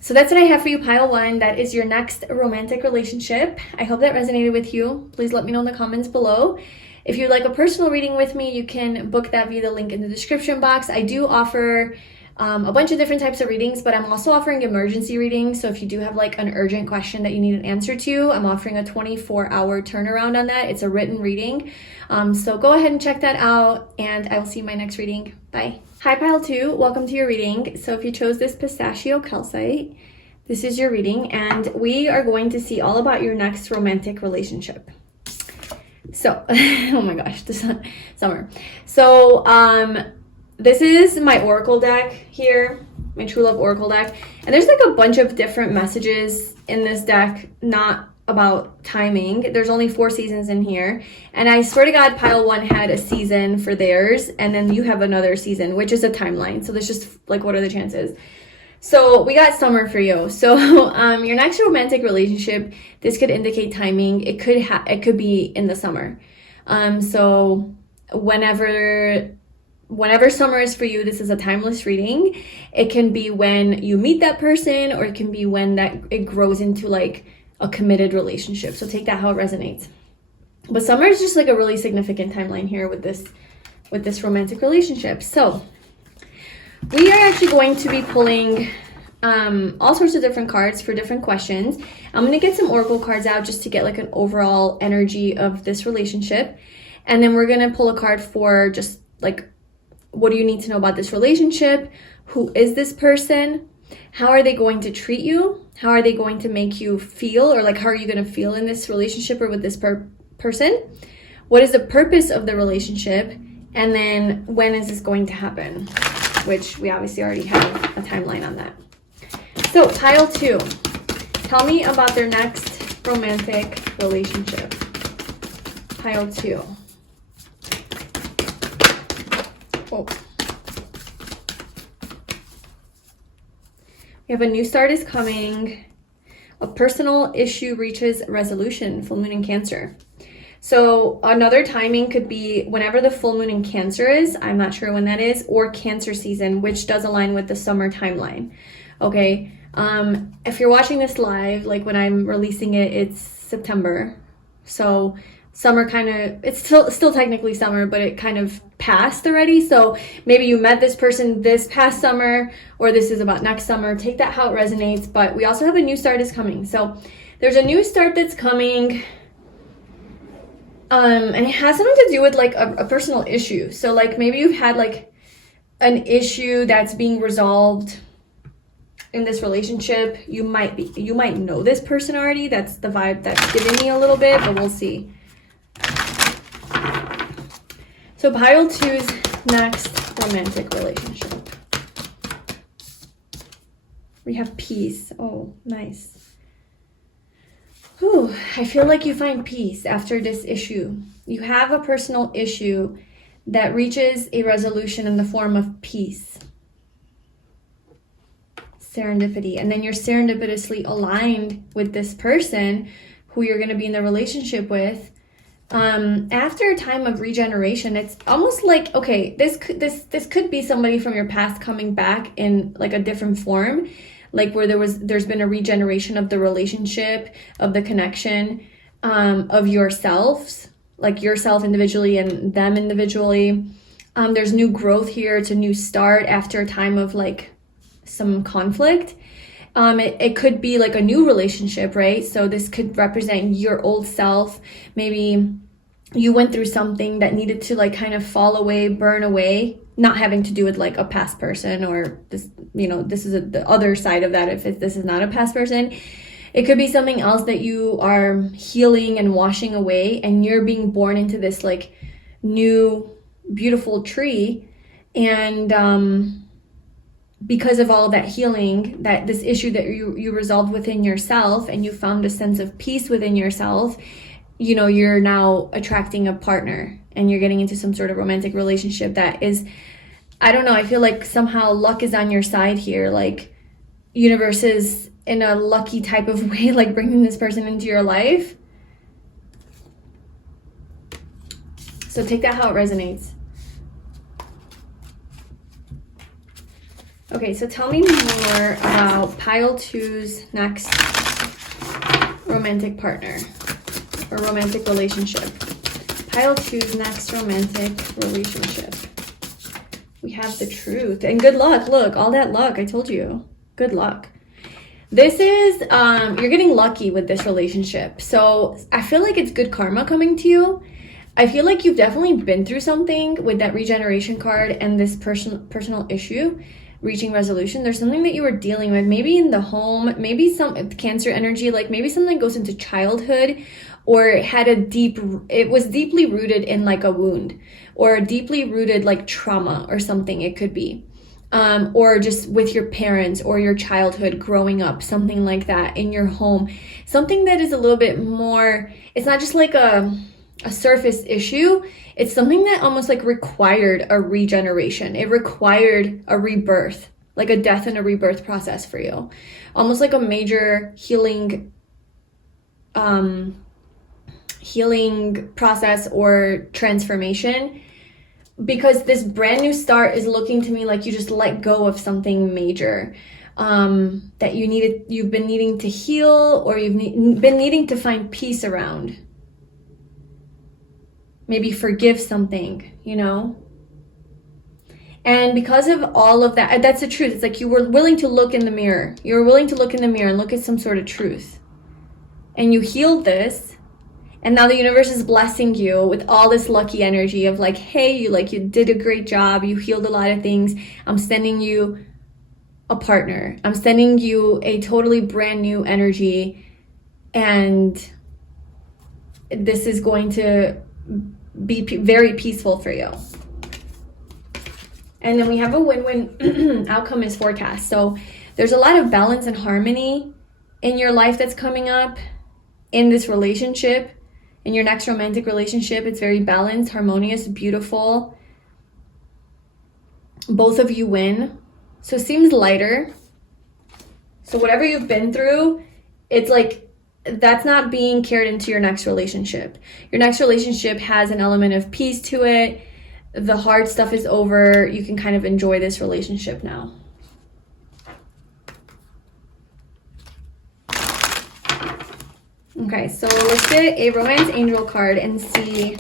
So that's what I have for you, pile one. That is your next romantic relationship. I hope that resonated with you. Please let me know in the comments below. If you'd like a personal reading with me, you can book that via the link in the description box. I do offer a bunch of different types of readings, but I'm also offering emergency readings. So if you do have like an urgent question that you need an answer to, I'm offering a 24-hour turnaround on that. It's a written reading. So go ahead and check that out, and I will see you in my next reading. Bye. Hi, pile two. Welcome to your reading. So if you chose this pistachio calcite, this is your reading, and we are going to see all about your next romantic relationship. So, oh my gosh, this summer. So, this is my Oracle deck here, my True Love Oracle deck. And there's like a bunch of different messages in this deck, not about timing. There's only 4 seasons in here. And I swear to God, pile one had a season for theirs, and then you have another season, which is a timeline. So there's just like, what are the chances? So we got summer for you. So your next romantic relationship, this could indicate timing. It could be in the summer. So whenever summer is for you, this is a timeless reading. It can be when you meet that person, or it can be when that it grows into like a committed relationship. So take that how it resonates. But summer is just like a really significant timeline here with this romantic relationship. So we are actually going to be pulling all sorts of different cards for different questions. I'm going to get some oracle cards out just to get like an overall energy of this relationship. And then we're going to pull a card for just like, what do you need to know about this relationship? Who is this person? How are they going to treat you? How are they going to make you feel? Or like, how are you going to feel in this relationship or with this person? What is the purpose of the relationship? And then when is this going to happen? Which we obviously already have a timeline on that. So pile 2, tell me about their next romantic relationship. Pile 2. Oh. We have a new start is coming. A personal issue reaches resolution, full moon in Cancer. So another timing could be whenever the full moon in Cancer is, I'm not sure when that is, or Cancer season, which does align with the summer timeline. Okay, if you're watching this live, like when I'm releasing it, it's September. So summer kind of, it's still technically summer, but it kind of passed already. So maybe you met this person this past summer, or this is about next summer. Take that how it resonates. But we also have a new start is coming. So there's a new start that's coming. And it has something to do with like a personal issue. So like maybe you've had like an issue that's being resolved in this relationship. You might know this person already. That's the vibe that's giving me a little bit, but we'll see. So pile 2's next romantic relationship. We have peace. Oh, nice. Whew, I feel like you find peace after this issue. You have a personal issue that reaches a resolution in the form of peace. Serendipity. And then you're serendipitously aligned with this person who you're going to be in the relationship with. After a time of regeneration, it's almost like, okay, this could be somebody from your past coming back in like a different form. Like where there's been a regeneration of the relationship, of the connection, of yourselves, like yourself individually and them individually. There's new growth here. It's a new start after a time of like some conflict. It could be like a new relationship, right? So this could represent your old self. Maybe you went through something that needed to like kind of fall away, burn away, not having to do with like a past person, or this, you know, this is the other side of that. If this is not a past person, it could be something else that you are healing and washing away, and you're being born into this like new beautiful tree. And because of all that healing, that this issue that you resolved within yourself, and you found a sense of peace within yourself, you know, you're now attracting a partner and you're getting into some sort of romantic relationship that is, I don't know, I feel like somehow luck is on your side here. Like universe is in a lucky type of way, like bringing this person into your life. So take that how it resonates. Okay, so tell me more about pile 2's next romantic partner or romantic relationship. Pile 2's next romantic relationship. We have the truth. And good luck. Look, all that luck. I told you. Good luck. This is, you're getting lucky with this relationship. So I feel like it's good karma coming to you. I feel like you've definitely been through something with that regeneration card and this personal issue reaching resolution. There's something that you were dealing with, maybe in the home, maybe some Cancer energy, like maybe something goes into childhood, or it was deeply rooted in like a wound, or deeply rooted like trauma or something. It could be, or just with your parents or your childhood growing up, something like that in your home, something that is a little bit more, it's not just like a surface issue. It's something that almost like required a regeneration. It required a rebirth. like a death and a rebirth process for you. Almost like a major healing process or transformation, because this brand new start is looking to me like you just let go of something major that you've been needing to heal, or you've been needing to find peace around. Maybe forgive something, you know? And because of all of that, that's the truth. It's like you were willing to look in the mirror. You were willing to look in the mirror and look at some sort of truth. And you healed this. And now the universe is blessing you with all this lucky energy of like, hey, you did a great job. You healed a lot of things. I'm sending you a partner. I'm sending you a totally brand new energy. And this is going to be very peaceful for you. And then we have a win-win outcome is forecast. So there's a lot of balance and harmony in your life that's coming up in this relationship. In your next romantic relationship, it's very balanced, harmonious, beautiful. Both of you win. So it seems lighter. So whatever you've been through, it's like that's not being carried into your next relationship. Your next relationship has an element of peace to it. The hard stuff is over. You can kind of enjoy this relationship now. Okay, so let's get a romance angel card and see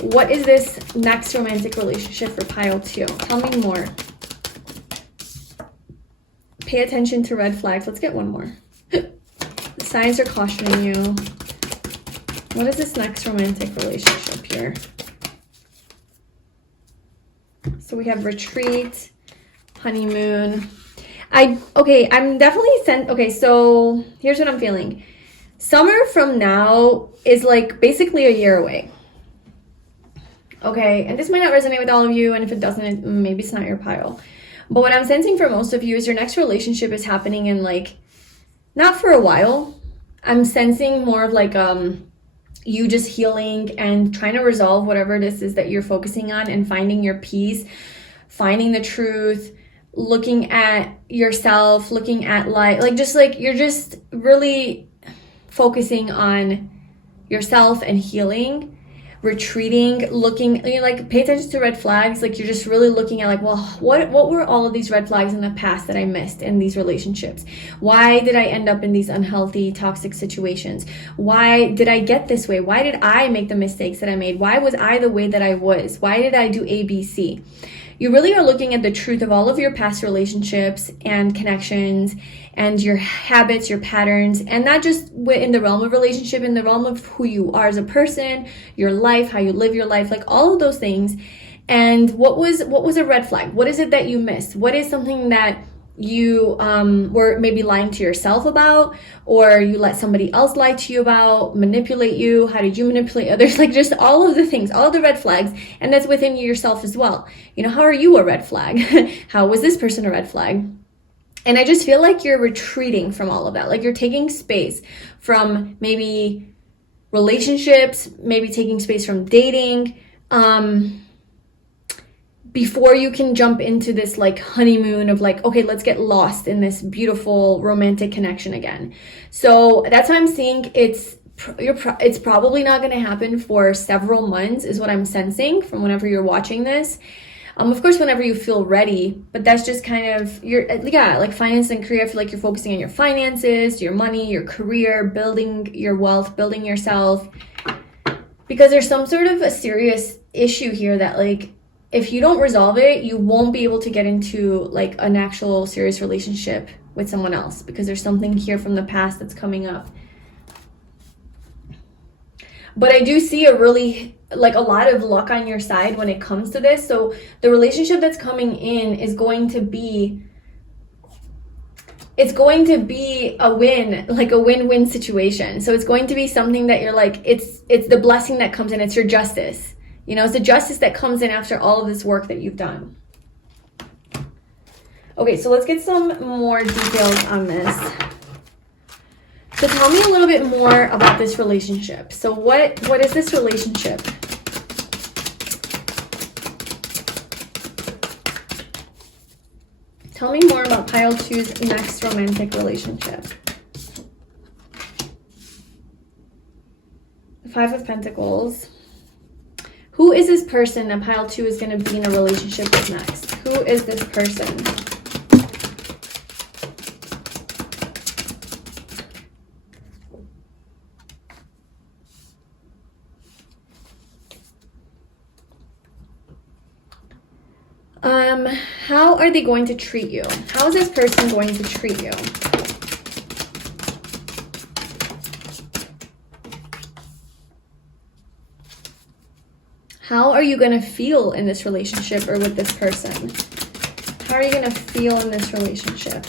what is this next romantic relationship for pile 2. Tell me more. Pay attention to red flags. Let's get one more. The signs are cautioning you. What is this next romantic relationship here? So we have retreat, honeymoon. I'm definitely okay, so here's what I'm feeling. Summer from now is like basically a year away. Okay, and this might not resonate with all of you, and if it doesn't, maybe it's not your pile. But what I'm sensing for most of you is your next relationship is happening in like, not for a while. I'm sensing more of like you just healing and trying to resolve whatever this is that you're focusing on and finding your peace, finding the truth, looking at yourself, looking at life, you're just really focusing on yourself and healing, retreating, looking, pay attention to red flags. Like you're just really looking at like, well, what were all of these red flags in the past that I missed in these relationships? Why did I end up in these unhealthy, toxic situations? Why did I get this way? Why did I make the mistakes that I made? Why was I the way that I was? Why did I do A, B, C? You really are looking at the truth of all of your past relationships and connections and your habits, your patterns, and not just in the realm of relationship, in the realm of who you are as a person, your life, how you live your life, like all of those things. And what was a red flag? What is it that you missed? What is something that you were maybe lying to yourself about, or you let somebody else lie to you about, manipulate you? How did you manipulate others? Like just all of the things, all the red flags, and that's within yourself as well. How are you a red flag? How was this person a red flag? And I just feel like you're retreating from all of that. Like you're taking space from maybe relationships, maybe taking space from dating, before you can jump into this like honeymoon of like, okay, let's get lost in this beautiful romantic connection again. So that's why I'm seeing it's probably not going to happen for several months is what I'm sensing from whenever you're watching this. Of course, whenever you feel ready, but that's just kind of like finance and career. I feel like you're focusing on your finances, your money, your career, building your wealth, building yourself, because there's some sort of a serious issue here that like, if you don't resolve it, you won't be able to get into like an actual serious relationship with someone else, because there's something here from the past that's coming up. But I do see a lot of luck on your side when it comes to this. So the relationship that's coming in is going to be a win, like a win-win situation. So it's going to be something that you're like, it's the blessing that comes in, it's your justice. It's the justice that comes in after all of this work that you've done. Okay, so let's get some more details on this. So tell me a little bit more about this relationship. So what is this relationship? Tell me more about pile two's next romantic relationship. The Five of Pentacles. Who is this person that pile two is going to be in a relationship with next? Who is this person? How are they going to treat you? How is this person going to treat you? How are you going to feel in this relationship or with this person? How are you going to feel in this relationship?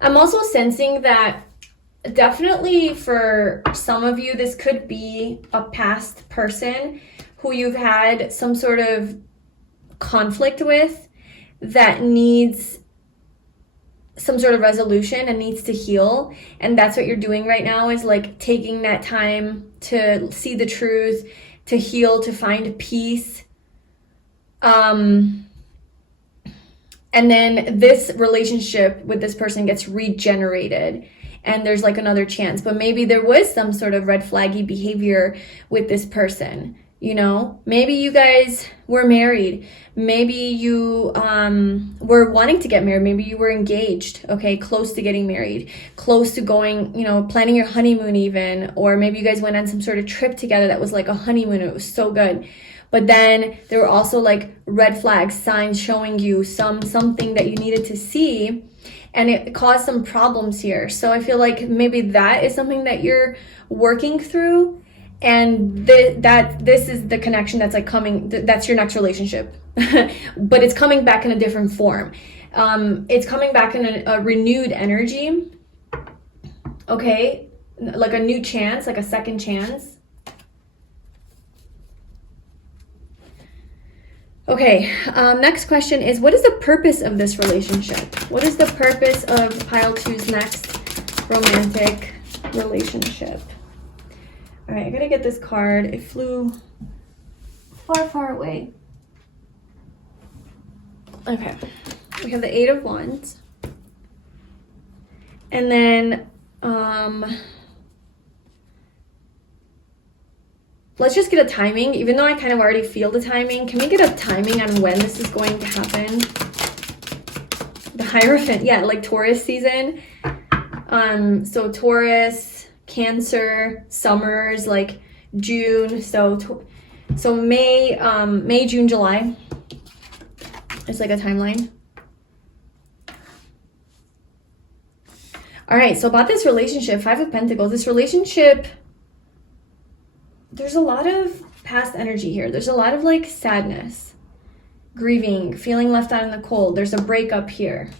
I'm also sensing that definitely for some of you, this could be a past person who you've had some sort of conflict with that needs some sort of resolution and needs to heal. And that's what you're doing right now, is like taking that time to see the truth, to heal, to find peace. And then this relationship with this person gets regenerated and there's like another chance. But maybe there was some sort of red flaggy behavior with this person, you know? Maybe you guys were married. Maybe you were wanting to get married. Maybe you were engaged, okay? Close to getting married, close to going, you know, planning your honeymoon even. Or maybe you guys went on some sort of trip together that was like a honeymoon. It was so good. But then there were also like red flags, signs showing you something that you needed to see, and it caused some problems here. So I feel like maybe that is something that you're working through, and this is the connection that's like coming. That's your next relationship, but it's coming back in a different form. It's coming back in a renewed energy. Okay, like a new chance, like a second chance. Okay, next question is, what is the purpose of this relationship? What is the purpose of pile two's next romantic relationship? All right, I gotta get this card. It flew far, far away. Okay, we have the Eight of Wands. And then, let's just get a timing, even though I kind of already feel the timing. Can we get a timing on when this is going to happen? The Hierophant, yeah, like Taurus season. So Taurus, Cancer, summers, like June. So May, June, July. It's like a timeline. All right, so about this relationship, Five of Pentacles, this relationship, there's a lot of past energy here. There's a lot of like sadness, grieving, feeling left out in the cold. There's a breakup here.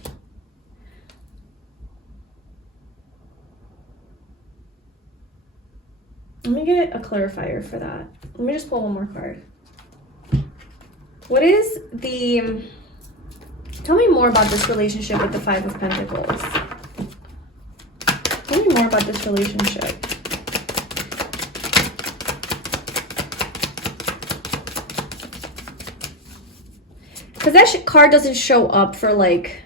Let me get a clarifier for that. Let me just pull one more card. What is the... Tell me more about this relationship with the Five of Pentacles. Tell me more about this relationship. Because that card doesn't show up for like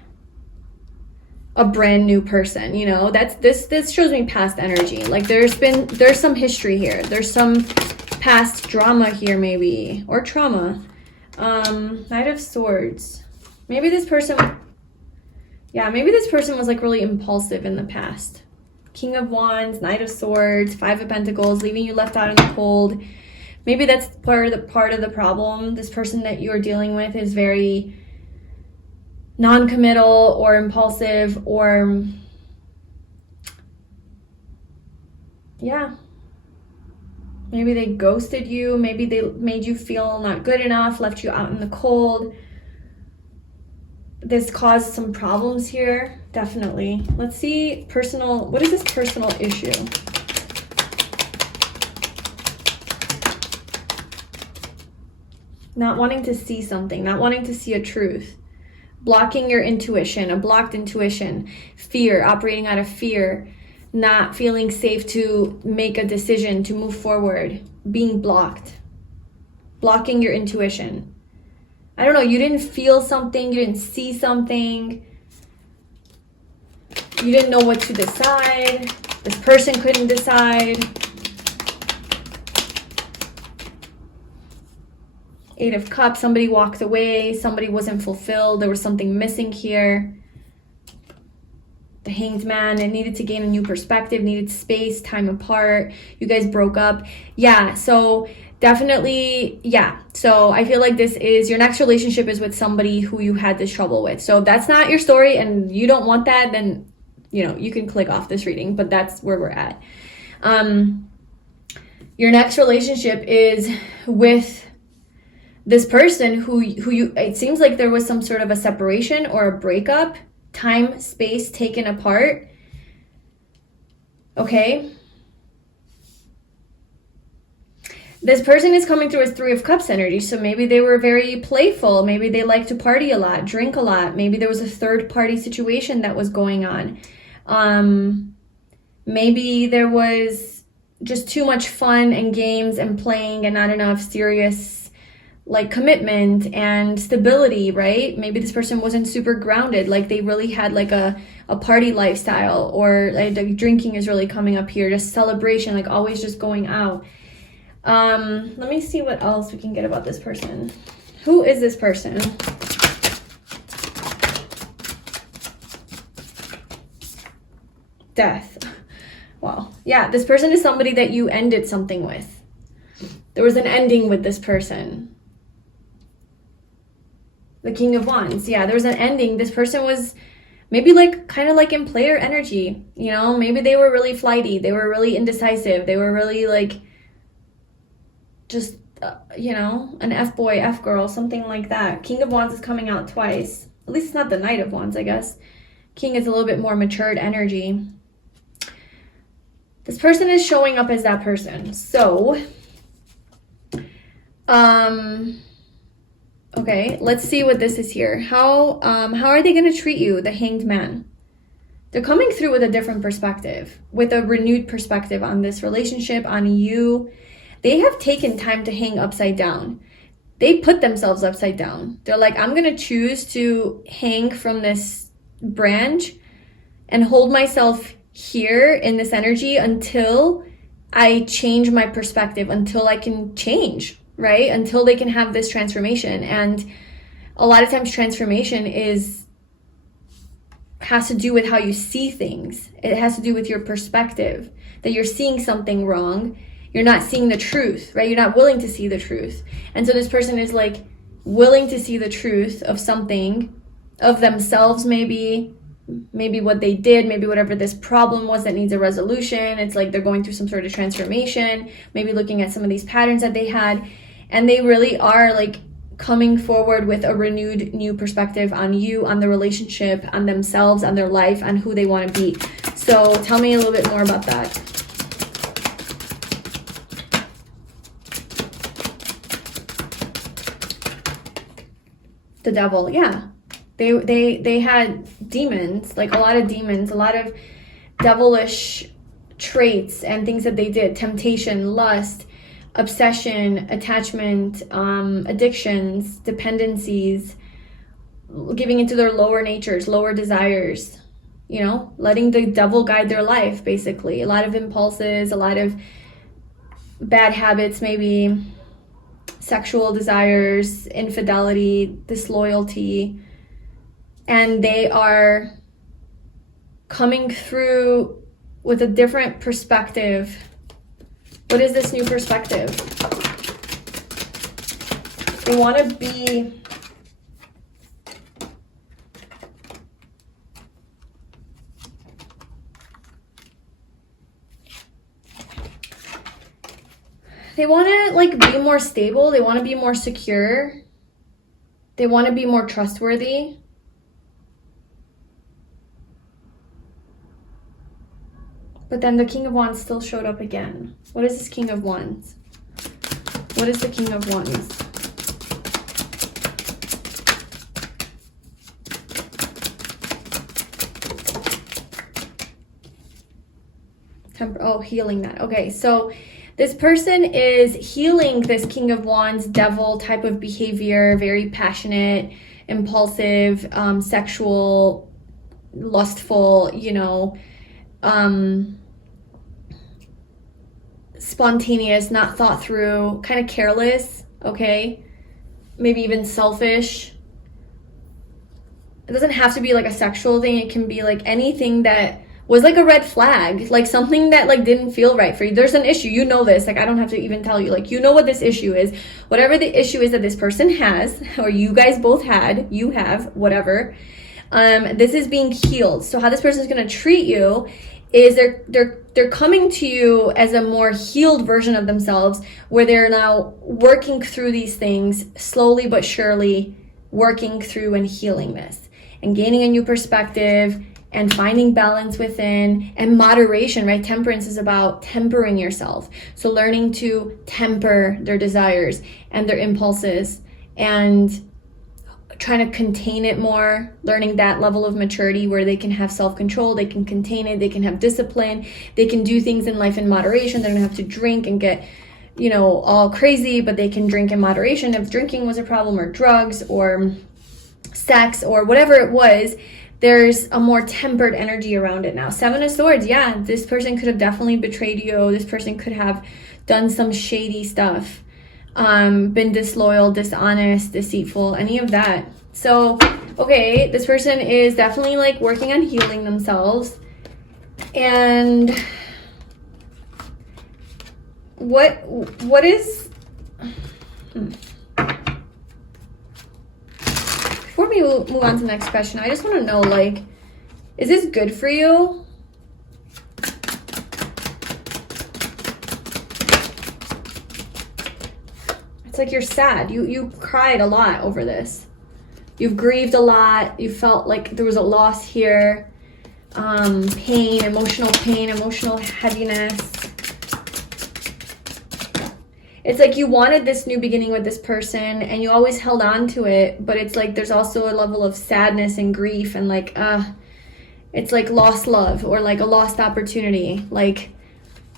a brand new person, you know? This shows me past energy. Like there's some history here. There's some past drama here maybe, or trauma. Knight of Swords. Maybe this person was like really impulsive in the past. King of Wands, Knight of Swords, Five of Pentacles, leaving you left out in the cold. Maybe that's part of the problem. This person that you're dealing with is very non-committal or impulsive, or yeah. Maybe they ghosted you. Maybe they made you feel not good enough, left you out in the cold. This caused some problems here, definitely. Let's see what is this personal issue? Not wanting to see something, not wanting to see a truth. Blocking your intuition, a blocked intuition. Fear, operating out of fear. not feeling safe to make a decision, to move forward, being blocked, blocking your intuition. I don't know, you didn't feel something, you didn't see something, you didn't know what to decide, this person couldn't decide. Eight of Cups, somebody walked away, somebody wasn't fulfilled, there was something missing here. The Hanged Man, it needed to gain a new perspective, needed space, time apart, you guys broke up. Yeah, so definitely, yeah. So I feel like this is, your next relationship is with somebody who you had this trouble with. So if that's not your story and you don't want that, then, you know, you can click off this reading, but that's where we're at. Your next relationship is with this person who you, it seems like there was some sort of a separation or a breakup, time, space taken apart. Okay. This person is coming through as Three of Cups energy. So maybe they were very playful. Maybe they like to party a lot, drink a lot. Maybe there was a third party situation that was going on. Maybe there was just too much fun and games and playing and not enough serious like commitment and stability, right? Maybe this person wasn't super grounded, like they really had like a party lifestyle, or like drinking is really coming up here, just celebration, like always just going out. Let me see what else we can get about this person. Who is this person? Death. Wow. Yeah, this person is somebody that you ended something with. There was an ending with this person. The King of Wands. Yeah, there was an ending. This person was maybe like kind of like in player energy, you know, maybe they were really flighty, they were really indecisive, they were really like just you know, an F-boy, F-girl, something like that. King of Wands is coming out twice. At least it's not the Knight of Wands, I guess. King is a little bit more matured energy. This person is showing up as that person. So okay, let's see what this is here. How are they going to treat you? The Hanged Man. They're coming through with a different perspective, with a renewed perspective on this relationship, on you. They have taken time to hang upside down. They put themselves upside down. They're like, I'm going to choose to hang from this branch and hold myself here in this energy until I change my perspective, until I can change, right? Until they can have this transformation. And a lot of times transformation has to do with how you see things. It has to do with your perspective, that you're seeing something wrong. You're not seeing the truth, right? You're not willing to see the truth. And so this person is like willing to see the truth of something, of themselves, maybe what they did, maybe whatever this problem was that needs a resolution. It's like they're going through some sort of transformation, maybe looking at some of these patterns that they had. And they really are like coming forward with a renewed new perspective on you, on the relationship, on themselves, on their life, on who they want to be. So tell me a little bit more about that. The Devil, yeah. They had demons, like a lot of demons, a lot of devilish traits and things that they did. Temptation, lust, obsession, attachment, addictions, dependencies, giving into their lower natures, lower desires, you know, letting the devil guide their life, basically. A lot of impulses, a lot of bad habits, maybe sexual desires, infidelity, disloyalty. And they are coming through with a different perspective. What is this new perspective? They want to be like be more stable. They want to be more secure. They want to be more trustworthy. But then the King of Wands still showed up again. What is this King of Wands? What is the King of Wands? Healing that. Okay, so this person is healing this King of Wands, devil type of behavior, very passionate, impulsive, sexual, lustful, spontaneous, not thought through, kind of careless, okay? Maybe even selfish. It doesn't have to be like a sexual thing. It can be like anything that was like a red flag, like something that like didn't feel right for you. There's an issue, you know this, like I don't have to even tell you, like you know what this issue is. Whatever the issue is that this person has, or you guys both had, you have, whatever, this is being healed. So how this person is going to treat you is they're coming to you as a more healed version of themselves, where they're now working through these things slowly but surely, working through and healing this and gaining a new perspective and finding balance within and moderation, right? Temperance is about tempering yourself. So learning to temper their desires and their impulses and trying to contain it more, learning that level of maturity where they can have self-control, they can contain it, they can have discipline, they can do things in life in moderation. They don't have to drink and get, all crazy, but they can drink in moderation. If drinking was a problem, or drugs or sex or whatever it was, there's a more tempered energy around it now. 7 of Swords, yeah, this person could have definitely betrayed you. This person could have done some shady stuff, been disloyal, dishonest, deceitful, any of that. So, okay, this person is definitely like working on healing themselves. And what is... Before we move on to the next question, I just want to know, like, is this good for you? It's like you're sad. You cried a lot over this. You've grieved a lot. You felt like there was a loss here. Pain, emotional heaviness. It's like you wanted this new beginning with this person and you always held on to it, but it's like there's also a level of sadness and grief and like, it's like lost love or like a lost opportunity. Like,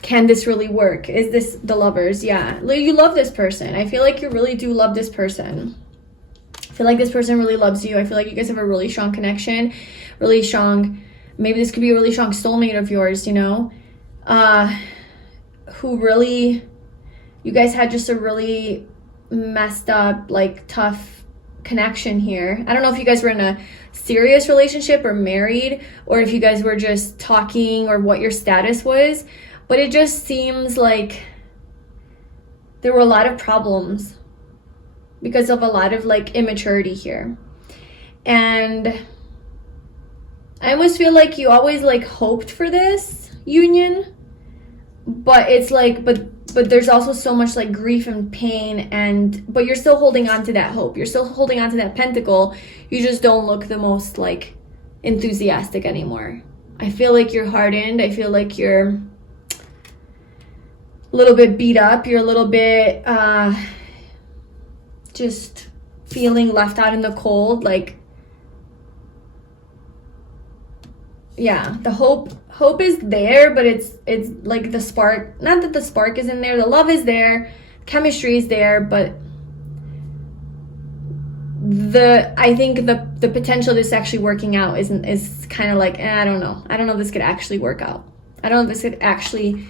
can this really work? Is this the Lovers? Yeah. You love this person. I feel like you really do love this person. I feel like this person really loves you. I feel like you guys have a really strong connection, really strong, maybe this could be a really strong soulmate of yours, who really... You guys had just a really messed up, like, tough connection here. I don't know if you guys were in a serious relationship or married, or if you guys were just talking or what your status was, but it just seems like there were a lot of problems because of a lot of, like, immaturity here. And I almost feel like you always, like, hoped for this union, but it's like, but there's also so much like grief and pain, but you're still holding on to that hope. You're still holding on to that pentacle. You just don't look the most like enthusiastic anymore. I feel like you're hardened. I feel like you're a little bit beat up. You're a little bit just feeling left out in the cold. Like, yeah, the hope is there, but it's like the spark, not that the spark is in there, the love is there, chemistry is there, but I think the potential of this actually working out is kind of like, I don't know if this could actually work out. I don't know if this could actually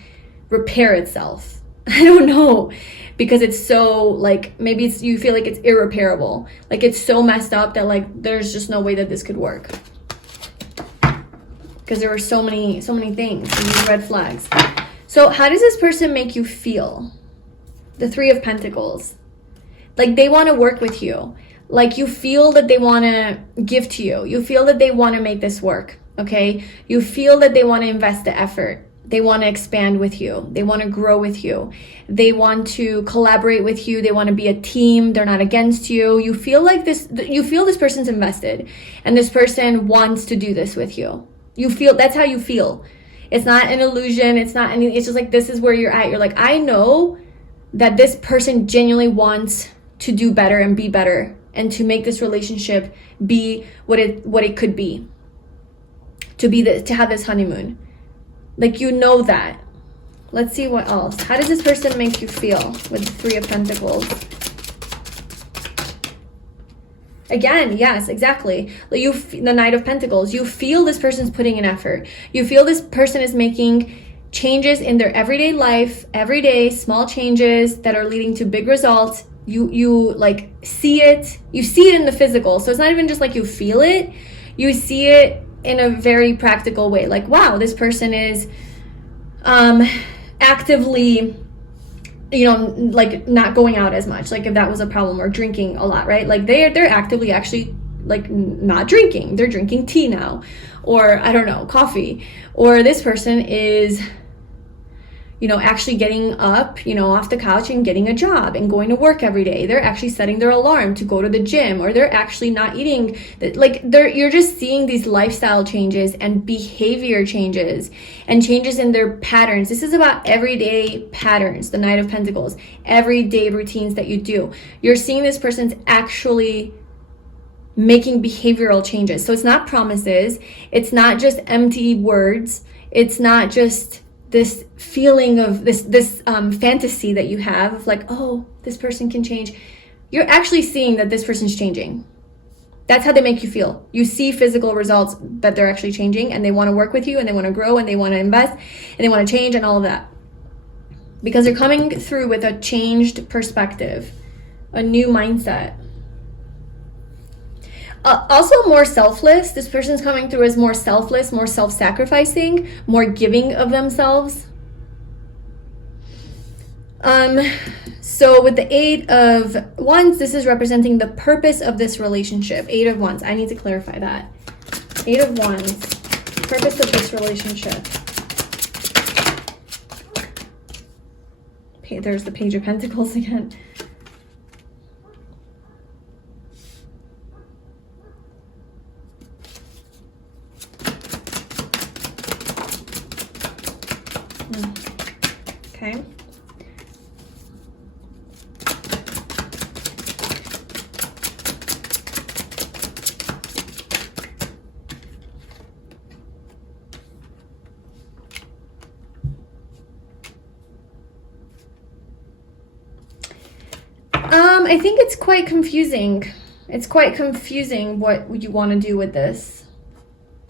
repair itself. I don't know, because it's so like, maybe you feel like it's irreparable, like it's so messed up that like there's just no way that this could work. Because there were so many things, these red flags. So how does this person make you feel? The 3 of Pentacles. Like they want to work with you. Like you feel that they want to give to you. You feel that they want to make this work, okay? You feel that they want to invest the effort. They want to expand with you. They want to grow with you. They want to collaborate with you. They want to be a team. They're not against you. You feel like this person's invested and this person wants to do this with you. You feel, that's how you feel. It's not an illusion. It's not anything. It's just like, this is where you're at. You're like, I know that this person genuinely wants to do better and be better and to make this relationship be what it could be. To have this honeymoon. Like, you know that. Let's see what else. How does this person make you feel with the Three of Pentacles? Again, yes, exactly. The Knight of Pentacles. You feel this person's putting in effort. You feel this person is making changes in their everyday life, every day, small changes that are leading to big results. You like see it. You see it in the physical. So it's not even just like you feel it. You see it in a very practical way. Like, wow, this person is actively, you know, like not going out as much, like if that was a problem, or drinking a lot, right? Like they're actively actually like not drinking. They're drinking tea now, or I don't know, coffee. Or this person is, you know, actually getting up, you know, off the couch and getting a job and going to work every day. They're actually setting their alarm to go to the gym, or they're actually not eating. Like you're just seeing these lifestyle changes and behavior changes and changes in their patterns. This is about everyday patterns, the Knight of Pentacles, everyday routines that you do. You're seeing this person's actually making behavioral changes. So it's not promises. It's not just empty words. It's not just this feeling of this fantasy that you have of like, oh, this person can change. You're actually seeing that this person's changing. That's how they make you feel. You see physical results that they're actually changing, and they want to work with you, and they want to grow, and they want to invest, and they want to change, and all of that. Because they're coming through with a changed perspective, a new mindset. Also more selfless. This person's coming through as more selfless, more self-sacrificing, more giving of themselves. So with the Eight of Wands, this is representing the purpose of this relationship. Eight of Wands. I need to clarify that. Eight of Wands. Purpose of this relationship. Okay, there's the Page of Pentacles again. Okay. I think it's quite confusing. It's quite confusing what you want to do with this.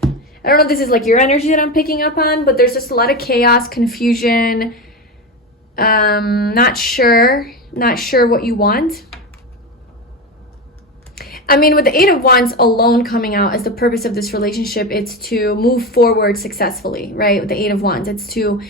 I don't know if this is like your energy that I'm picking up on, but there's just a lot of chaos, confusion. Not sure what you want. I mean, with the Eight of Wands alone coming out as the purpose of this relationship, it's to move forward successfully, right? With the Eight of Wands, it's to,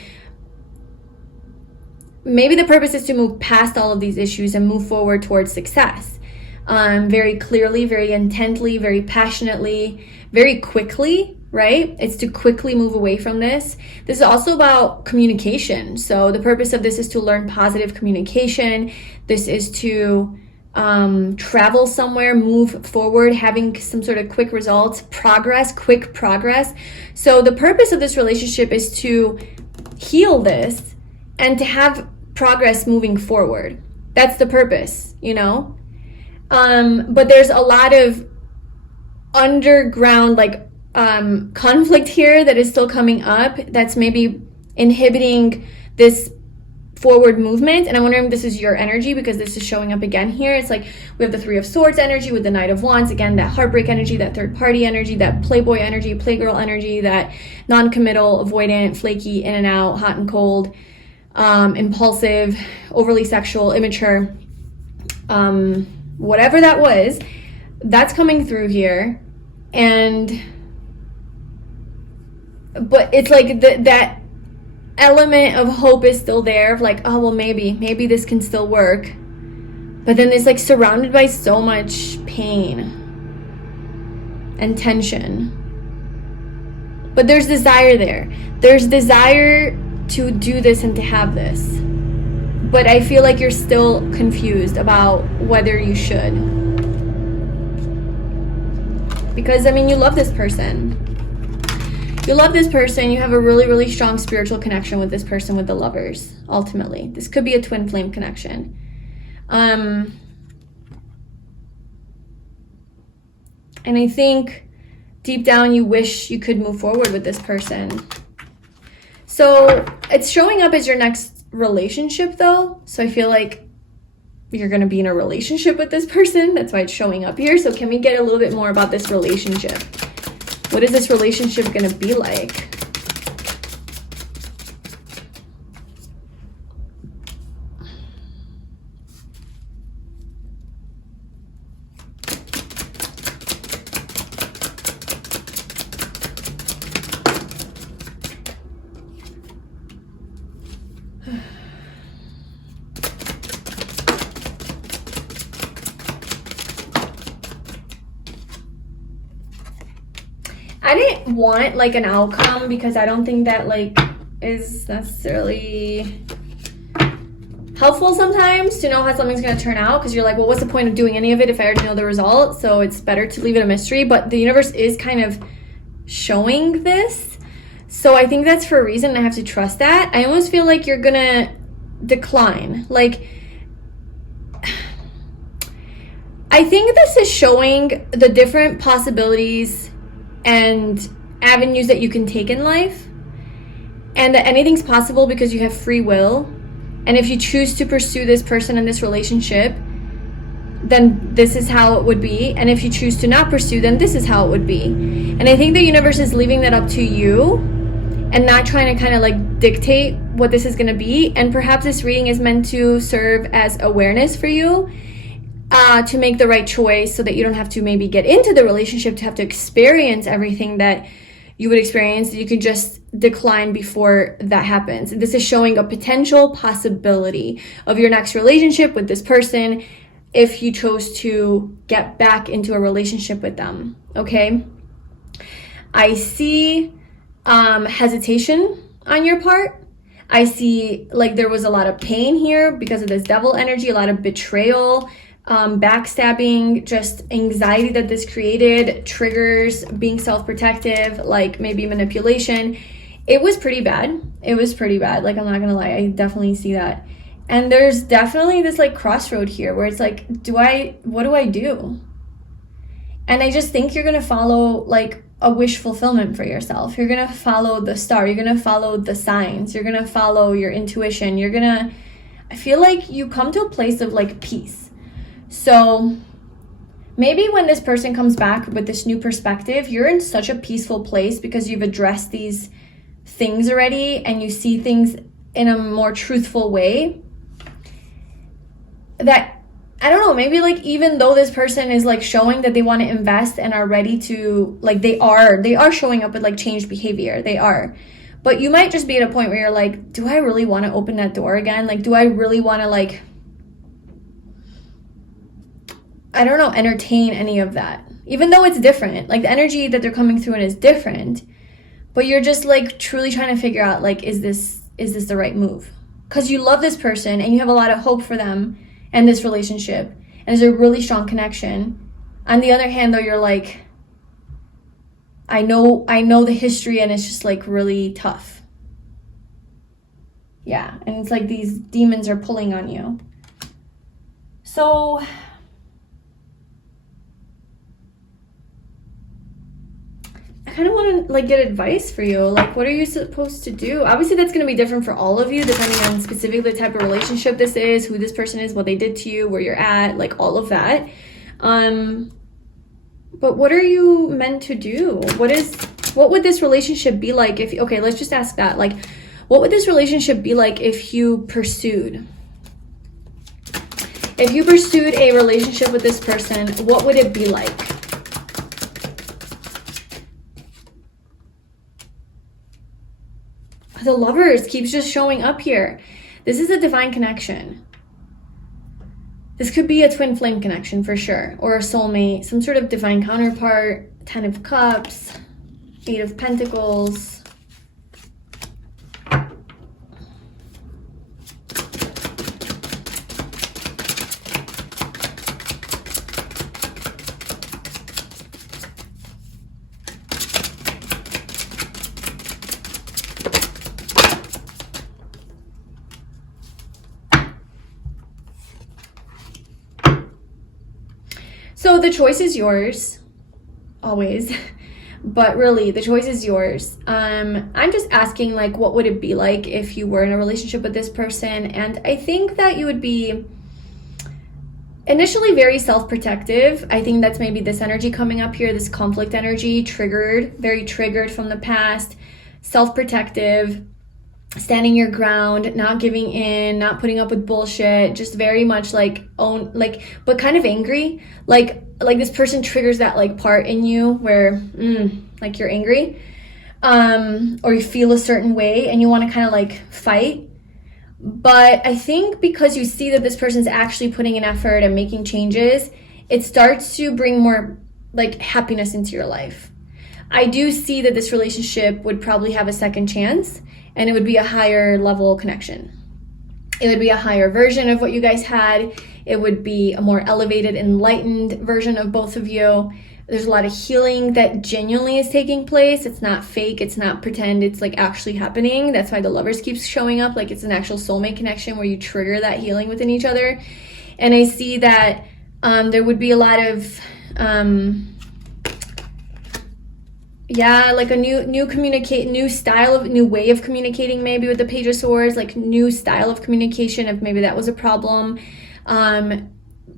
maybe the purpose is to move past all of these issues and move forward towards success. Very clearly, very intently, very passionately, very quickly, right? It's to quickly move away from this. This is also about communication. So the purpose of this is to learn positive communication. This is to travel somewhere, move forward, having some sort of quick results, progress, quick progress. So the purpose of this relationship is to heal this and to have progress moving forward. That's the purpose, you know? But there's a lot of underground, like, conflict here that is still coming up that's maybe inhibiting this forward movement. And I'm wondering if this is your energy, because this is showing up again here. It's like we have the Three of Swords energy with the Knight of Wands. Again, that heartbreak energy, that third party energy, that playboy energy, playgirl energy, that non-committal, avoidant, flaky, in and out, hot and cold, impulsive, overly sexual, immature, whatever that was, that's coming through here. But it's like that element of hope is still there, of like, oh, well, maybe this can still work. But then it's like surrounded by so much pain and tension. But there's desire there. There's desire to do this and to have this. But I feel like you're still confused about whether you should. Because, I mean, you love this person. You love this person. You have a really, really strong spiritual connection with this person, with the Lovers, ultimately. This could be a twin flame connection. And I think deep down you wish you could move forward with this person. So it's showing up as your next relationship though. So I feel like you're going to be in a relationship with this person. That's why it's showing up here. So can we get a little bit more about this relationship? What is this relationship going to be like? I didn't want like an outcome because I don't think that like is necessarily helpful sometimes to know how something's going to turn out, because you're like, well, what's the point of doing any of it if I already know the result? So it's better to leave it a mystery. But the universe is kind of showing this, so I think that's for a reason. I have to trust that. I almost feel like you're gonna decline. Like, I think this is showing the different possibilities and avenues that you can take in life, and that anything's possible because you have free will. And if you choose to pursue this person in this relationship, then this is how it would be. And if you choose to not pursue, then this is how it would be. And I think the universe is leaving that up to you and not trying to kind of like dictate what this is going to be. And perhaps this reading is meant to serve as awareness for you, to make the right choice, so that you don't have to maybe get into the relationship to have to experience everything that you would experience. You can just decline before that happens. This is showing a potential possibility of your next relationship with this person if you chose to get back into a relationship with them, okay? I see hesitation on your part. I see like there was a lot of pain here because of this devil energy, a lot of betrayal, backstabbing, just anxiety that this created, triggers, being self-protective, like maybe manipulation. It was pretty bad. It was pretty bad. Like, I'm not gonna lie, I definitely see that. And there's definitely this like crossroad here where it's like, what do I do? And I just think you're gonna follow like a wish fulfillment for yourself. You're gonna follow the star. You're gonna follow the signs. You're gonna follow your intuition. I feel like you come to a place of like peace. So maybe when this person comes back with this new perspective, you're in such a peaceful place because you've addressed these things already and you see things in a more truthful way, that, I don't know, maybe like even though this person is like showing that they want to invest and are ready to, like they are showing up with like changed behavior, they are. But you might just be at a point where you're like, do I really want to open that door again? Like, do I really want to like, I don't know, entertain any of that? Even though it's different, like the energy that they're coming through in is different, but you're just like truly trying to figure out like, is this the right move? Because you love this person and you have a lot of hope for them and this relationship, and there's a really strong connection. On the other hand though, you're like, I know the history and it's just like really tough. Yeah, and it's like these demons are pulling on you. So I kind of want to like get advice for you. Like, what are you supposed to do? Obviously that's going to be different for all of you depending on specifically the type of relationship this is, who this person is, what they did to you, where you're at, like all of that. But what are you meant to do? What would this relationship be like if, okay, let's just ask that. Like, what would this relationship be like if you pursued? If you pursued a relationship with this person, what would it be like? The Lovers keeps just showing up here. This is a divine connection. This could be a twin flame connection for sure, or a soulmate, some sort of divine counterpart. 10 of Cups, 8 of Pentacles. So the choice is yours, always. but really the choice is yours. I'm just asking, like, what would it be like if you were in a relationship with this person? And I think that you would be initially very self-protective. I think that's maybe this energy coming up here, this conflict energy, very triggered from the past, self-protective, standing your ground, not giving in, not putting up with bullshit, just very much like but kind of angry. Like this person triggers that like part in you where like you're angry, or you feel a certain way and you want to kind of like fight. But I think because you see that this person's actually putting in effort and making changes, it starts to bring more like happiness into your life. I do see that this relationship would probably have a second chance, and it would be a higher level connection. It would be a higher version of what you guys had. It would be a more elevated, enlightened version of both of you. There's a lot of healing that genuinely is taking place. It's not fake. It's not pretend. It's like actually happening. That's why the Lovers keeps showing up. Like it's an actual soulmate connection where you trigger that healing within each other. And I see that there would be a lot of like a new way of communicating, maybe with the Page of Swords, like new style of communication if maybe that was a problem.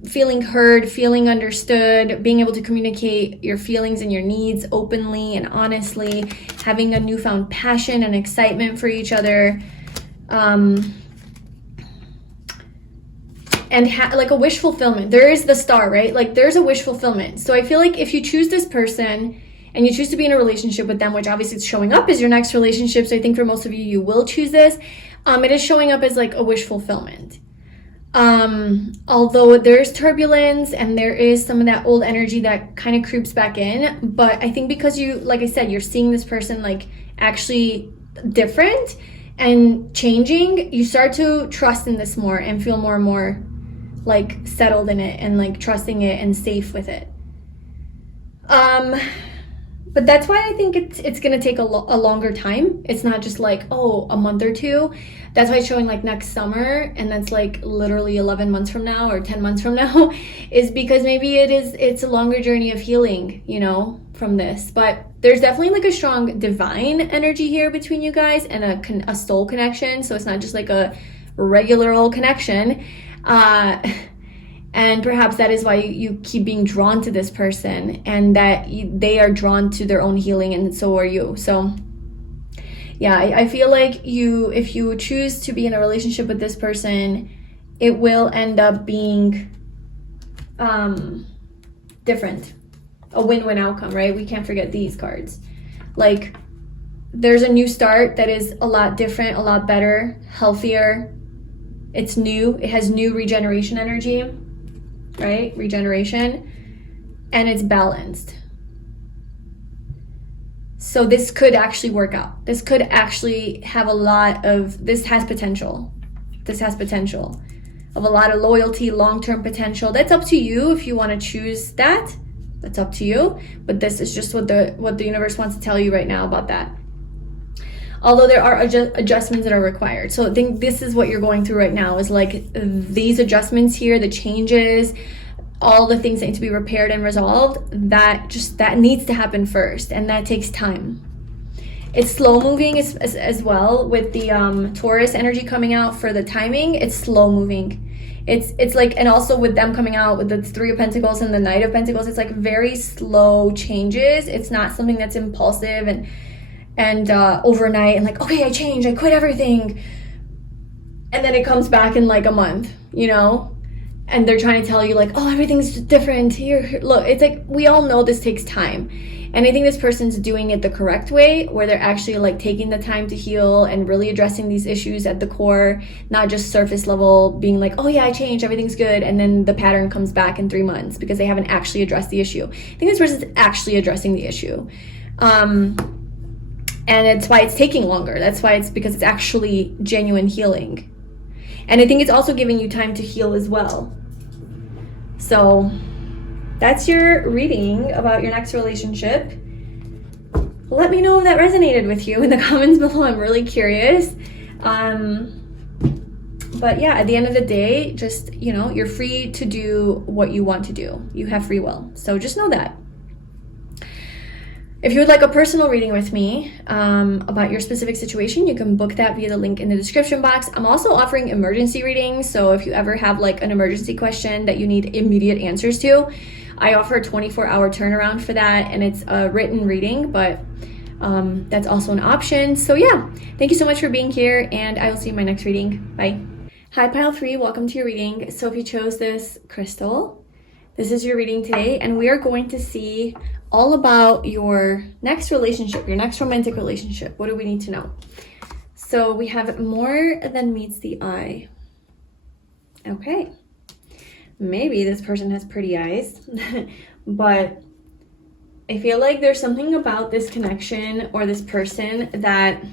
Feeling heard, feeling understood, being able to communicate your feelings and your needs openly and honestly, having a newfound passion and excitement for each other, and like a wish fulfillment. There is the star, right? Like there's a wish fulfillment. So I feel like if you choose this person and you choose to be in a relationship with them, which obviously it's showing up as your next relationship, so I think for most of you, you will choose this. It is showing up as like a wish fulfillment. Although there's turbulence and there is some of that old energy that kind of creeps back in, but I think because you, like I said, you're seeing this person like actually different and changing, you start to trust in this more and feel more and more like settled in it and like trusting it and safe with it. But that's why I think it's going to take a longer time. It's not just like, oh, a month or two. That's why it's showing like next summer, and that's like literally 11 months from now or 10 months from now, is because maybe it's a longer journey of healing, you know, from this. But there's definitely like a strong divine energy here between you guys and a soul connection. So it's not just like a regular old connection. And perhaps that is why you keep being drawn to this person, and that they are drawn to their own healing, and so are you. So yeah, I feel like if you choose to be in a relationship with this person, it will end up being different. A win-win outcome, right? We can't forget these cards. Like there's a new start that is a lot different, a lot better, healthier. It's new. It has new regeneration energy. Right? Regeneration, and it's balanced. So this could actually work out. This could actually have this has potential. This has potential of a lot of loyalty, long-term potential. That's up to you if you want to choose that. That's up to you. But this is just what the universe wants to tell you right now about that. Although there are adjustments that are required. So I think this is what you're going through right now, is like these adjustments here, the changes, all the things that need to be repaired and resolved, that needs to happen first, and that takes time. It's slow moving as well with the Taurus energy coming out for the timing. It's slow moving. It's like, and also with them coming out with the Three of Pentacles and the Knight of Pentacles, it's like very slow changes. It's not something that's impulsive and overnight and like, okay, I changed, I quit everything, and then it comes back in like a month, you know, and they're trying to tell you like, oh, everything's different here. Look, it's like, we all know this takes time, and I think this person's doing it the correct way, where they're actually like taking the time to heal and really addressing these issues at the core, not just surface level being like, oh yeah, I changed, everything's good, and then the pattern comes back in 3 months because they haven't actually addressed the issue. I think this person's actually addressing the issue. And it's why it's taking longer. That's why it's because it's actually genuine healing. And I think it's also giving you time to heal as well. So that's your reading about your next relationship. Let me know if that resonated with you in the comments below. I'm really curious. But yeah, at the end of the day, just, you know, you're free to do what you want to do. You have free will. So just know that. If you would like a personal reading with me about your specific situation, you can book that via the link in the description box. I'm also offering emergency readings, so if you ever have like an emergency question that you need immediate answers to, I offer a 24-hour turnaround for that, and it's a written reading, but that's also an option. So yeah, thank you so much for being here, and I will see you in my next reading. Bye. Hi, Pile 3, welcome to your reading. So if you chose this crystal, this is your reading today, and we are going to see all about your next relationship, your next romantic relationship. What do we need to know? So we have more than meets the eye. Okay. Maybe this person has pretty eyes, but I feel like there's something about this connection or this person that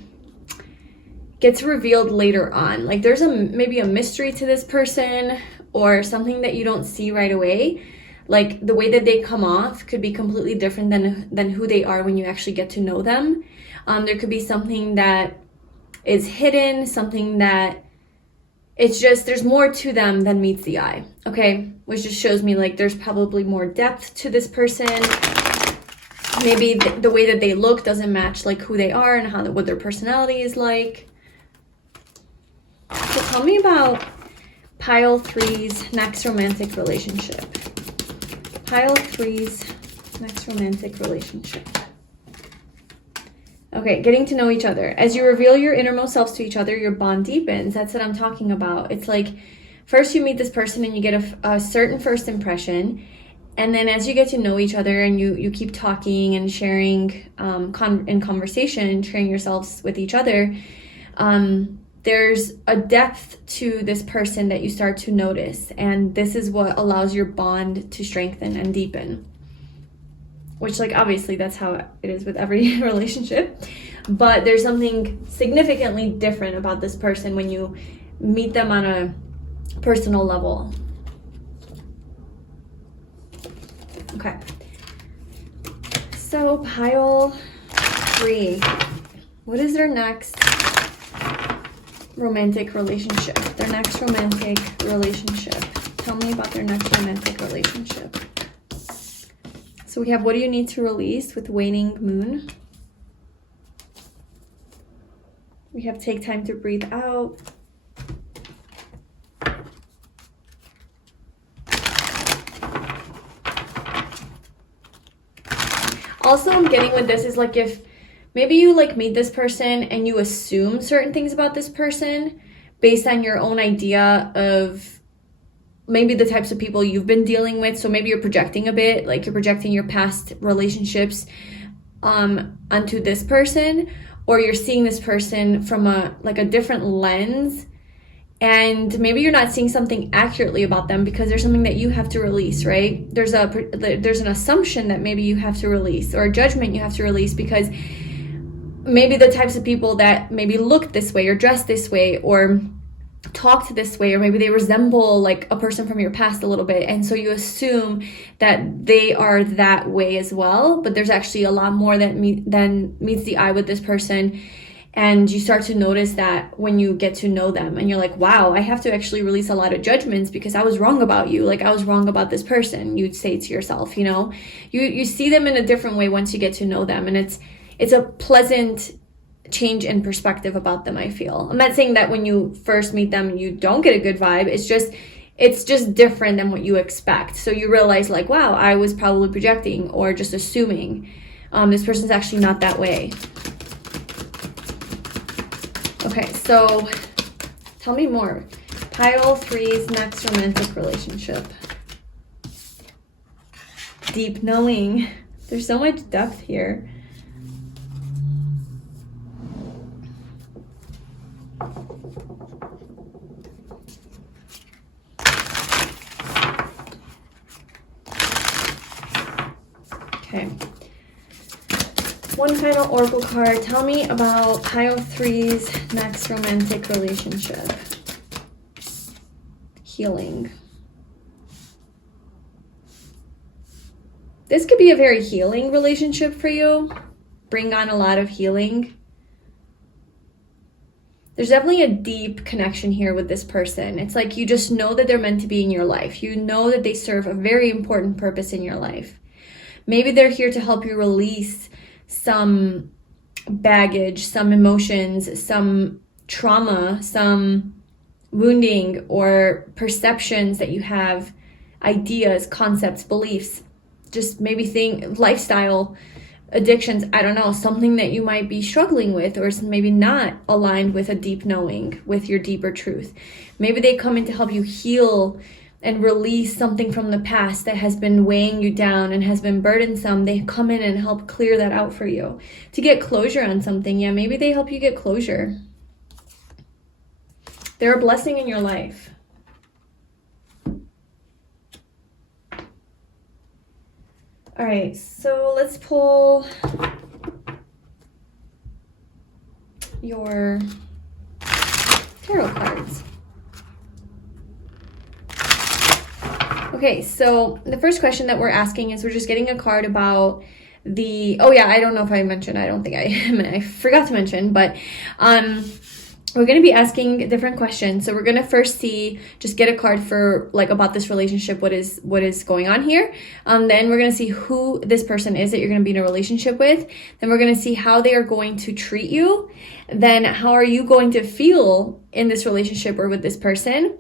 gets revealed later on. Like there's maybe a mystery to this person or something that you don't see right away. Like the way that they come off could be completely different than who they are when you actually get to know them. There could be something that is hidden, something that it's just, there's more to them than meets the eye, okay? Which just shows me like there's probably more depth to this person. Maybe the way that they look doesn't match like who they are and what their personality is like. So tell me about Pile 3's next romantic relationship. Pile 3's next romantic relationship. Okay, getting to know each other. As you reveal your innermost selves to each other, your bond deepens. That's what I'm talking about. It's like first you meet this person and you get a certain first impression. And then as you get to know each other and you keep talking and sharing in conversation, sharing yourselves with each other, there's a depth to this person that you start to notice. And this is what allows your bond to strengthen and deepen. Which, like, obviously that's how it is with every relationship. But there's something significantly different about this person when you meet them on a personal level. Okay. So, Pile 3. What is their next romantic relationship? Their next romantic relationship. Tell me about their next romantic relationship. So we have, what do you need to release with waning moon? We have take time to breathe out. Also, I'm getting with this is like if maybe you like meet this person and you assume certain things about this person based on your own idea of maybe the types of people you've been dealing with. So maybe you're projecting a bit, like you're projecting your past relationships onto this person, or you're seeing this person from a different lens, and maybe you're not seeing something accurately about them because there's something that you have to release, right? There's an assumption that maybe you have to release, or a judgment you have to release, because maybe the types of people that maybe look this way or dress this way or talk this way, or maybe they resemble like a person from your past a little bit, and so you assume that they are that way as well, but there's actually a lot more than meets the eye with this person. And you start to notice that when you get to know them, and you're like, wow, I have to actually release a lot of judgments because I was wrong about you. Like I was wrong about this person, you'd say to yourself, you know, you see them in a different way once you get to know them, and it's a pleasant change in perspective about them, I feel. I'm not saying that when you first meet them you don't get a good vibe. It's just different than what you expect. So you realize like, wow, I was probably projecting or just assuming this person's actually not that way. Okay, so tell me more. Pile 3's next romantic relationship. Deep knowing. There's so much depth here. Okay. One final oracle card. Tell me about Pile 3's next romantic relationship. Healing. This could be a very healing relationship for you. Bring on a lot of healing. There's definitely a deep connection here with this person. It's like you just know that they're meant to be in your life. You know that they serve a very important purpose in your life. Maybe they're here to help you release some baggage, some emotions, some trauma, some wounding or perceptions that you have, ideas, concepts, beliefs, just maybe lifestyle, addictions, I don't know, something that you might be struggling with or maybe not aligned with a deep knowing, with your deeper truth. Maybe they come in to help you heal and release something from the past that has been weighing you down and has been burdensome. They come in and help clear that out for you. To get closure on something, yeah, maybe they help you get closure. They're a blessing in your life. All right, so let's pull your tarot cards. Okay, so the first question that we're asking is we're just getting a card about oh yeah, I don't know if I mentioned, I don't think I forgot to mention, but we're going to be asking different questions. So we're going to first just get a card for about this relationship, what is going on here. Then we're going to see who this person is that you're going to be in a relationship with. Then we're going to see how they are going to treat you. Then how are you going to feel in this relationship or with this person?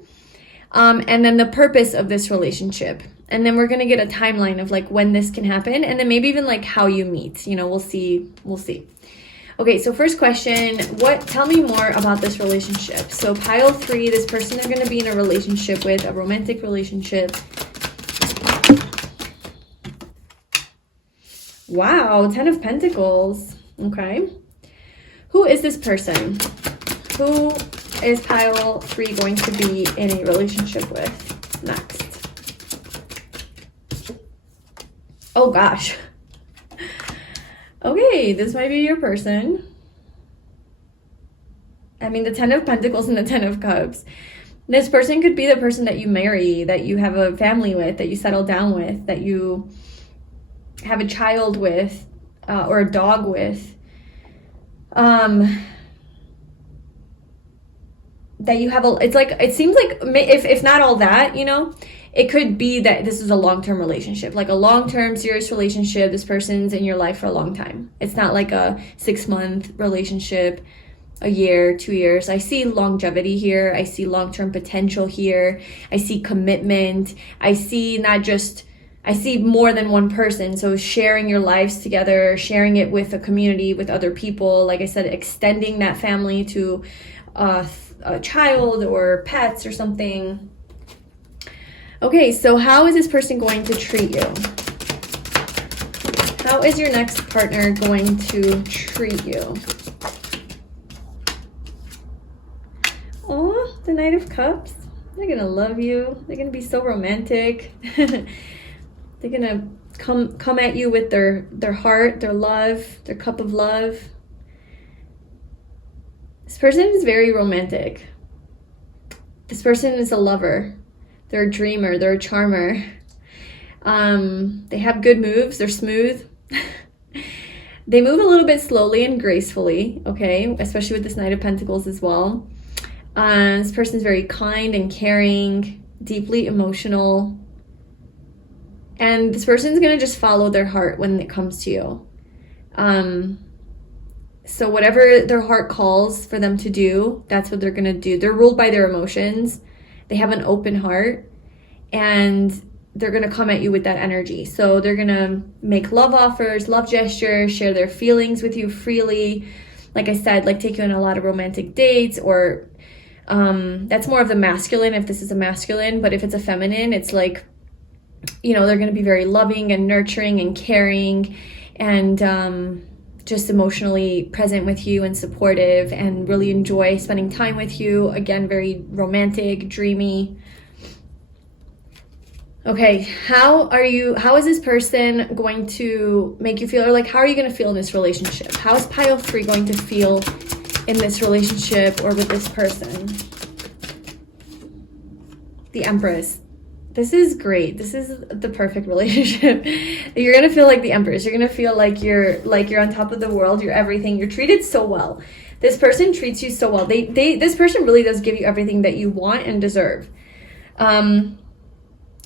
And then the purpose of this relationship. And then we're going to get a timeline of when this can happen. And then maybe even how you meet, we'll see. Okay, so first question, tell me more about this relationship. So pile 3, this person they're going to be in a relationship with, a romantic relationship. Wow, 10 of Pentacles. Okay. Who is this person? Who is pile 3 going to be in a relationship with next? Oh gosh. Okay, this might be your person. I mean, the 10 of Pentacles and the 10 of Cups. This person could be the person that you marry, that you have a family with, that you settle down with, that you have a child with, or a dog with. That you have it seems like if not all that, it could be that this is a long-term relationship, a long-term serious relationship. This person's in your life for a long time. It's not like a 6-month relationship, a year, 2 years. I see longevity here. I see long-term potential here. I see commitment. I see more than one person. So sharing your lives together, sharing it with a community, with other people. Like I said, extending that family to a child or pets or something. Okay, so how is this person going to treat you? How is your next partner going to treat you? Oh, the Knight of Cups. They're going to love you. They're going to be so romantic. They're going to come at you with their heart, their love, their cup of love. This person is very romantic. This person is a lover. They're a dreamer. They're a charmer. They have good moves. They're smooth. They move a little bit slowly and gracefully, okay? Especially with this Knight of Pentacles as well. This person's very kind and caring, deeply emotional. And this person's going to just follow their heart when it comes to you. So whatever their heart calls for them to do, that's what they're going to do. They're ruled by their emotions. They have an open heart, and they're going to come at you with that energy. So they're going to make love offers, love gestures, share their feelings with you freely. Like I said, take you on a lot of romantic dates, or that's more of the masculine if this is a masculine. But if it's a feminine, it's they're going to be very loving and nurturing and caring and just emotionally present with you and supportive and really enjoy spending time with you. Again, very romantic, dreamy. Okay, how is this person going to make you feel, or how are you going to feel in this relationship? How is pile 3 going to feel in this relationship or with this person? The Empress. This is great. This is the perfect relationship. You're going to feel like the Empress. You're going to feel like you're on top of the world. You're everything. You're treated so well. This person treats you so well. This person really does give you everything that you want and deserve.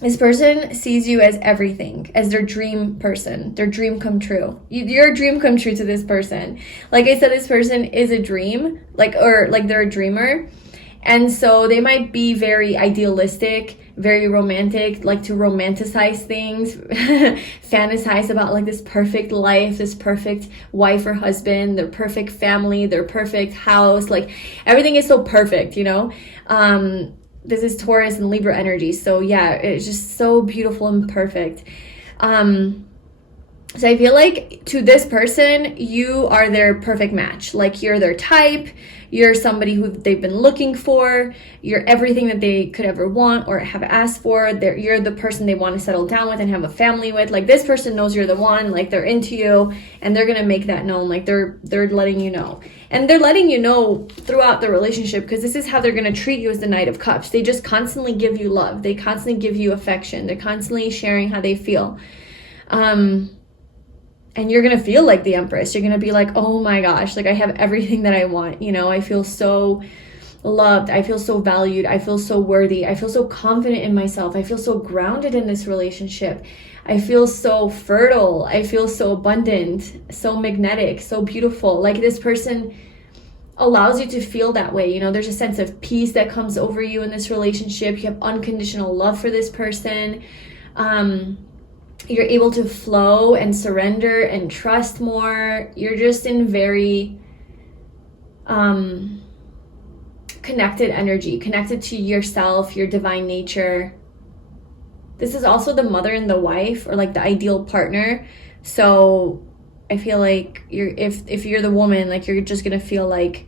This person sees you as everything, as their dream person, their dream come true. You're a dream come true to this person. Like I said, this person is a dream, or they're a dreamer. And so they might be very idealistic, very romantic, like to romanticize things, fantasize about like this perfect life, this perfect wife or husband, their perfect family, their perfect house. Like everything is so perfect, you know? This is Taurus and Libra energy. So yeah, it's just so beautiful and perfect. So I feel like to this person, you are their perfect match. Like you're their type. You're somebody who they've been looking for. You're everything that they could ever want or have asked for. You're the person they want to settle down with and have a family with. Like this person knows you're the one. Like they're into you, and they're gonna make that known. Like they're letting you know, and they're letting you know throughout the relationship, because this is how they're gonna treat you as the Knight of Cups. They just constantly give you love. They constantly give you affection. They're constantly sharing how they feel. And you're going to feel like the Empress. You're going to be like, oh my gosh, like I have everything that I want. You know, I feel so loved. I feel so valued. I feel so worthy. I feel so confident in myself. I feel so grounded in this relationship. I feel so fertile. I feel so abundant, so magnetic, so beautiful. Like this person allows you to feel that way. You know, there's a sense of peace that comes over you in this relationship. You have unconditional love for this person. You're able to flow and surrender and trust more. You're just in very connected energy, connected to yourself, your divine nature. This is also the mother and the wife, or like the ideal partner. So I feel like if you're the woman, like you're just gonna feel like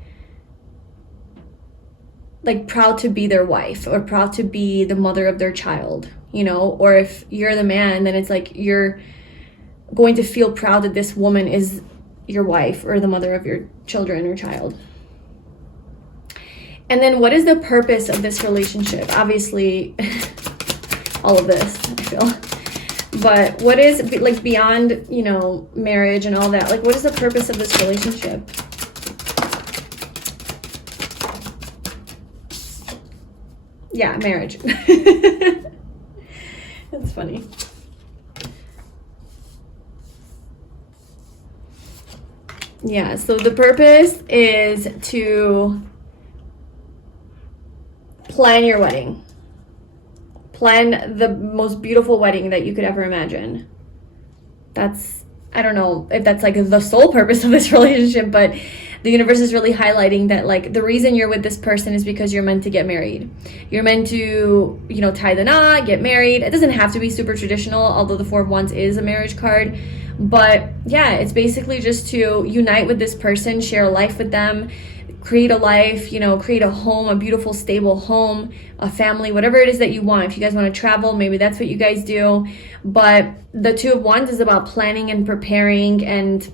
proud to be their wife, or proud to be the mother of their child, you know. Or if you're the man, then it's like you're going to feel proud that this woman is your wife or the mother of your children or child. And then what is the purpose of this relationship? Obviously, all of this, I feel. But what is, like, beyond, you know, marriage and all that? Like, what is the purpose of this relationship? Yeah, marriage. That's funny. Yeah, so the purpose is to plan your wedding. Plan the most beautiful wedding that you could ever imagine. That's, I don't know if that's like the sole purpose of this relationship, but the universe is really highlighting that, like, the reason you're with this person is because you're meant to get married. You're meant to, you know, tie the knot, get married. It doesn't have to be super traditional, although the Four of Wands is a marriage card. But yeah, it's basically just to unite with this person, share a life with them, create a life, you know, create a home, a beautiful, stable home, a family, whatever it is that you want. If you guys want to travel, maybe that's what you guys do. But the Two of Wands is about planning and preparing and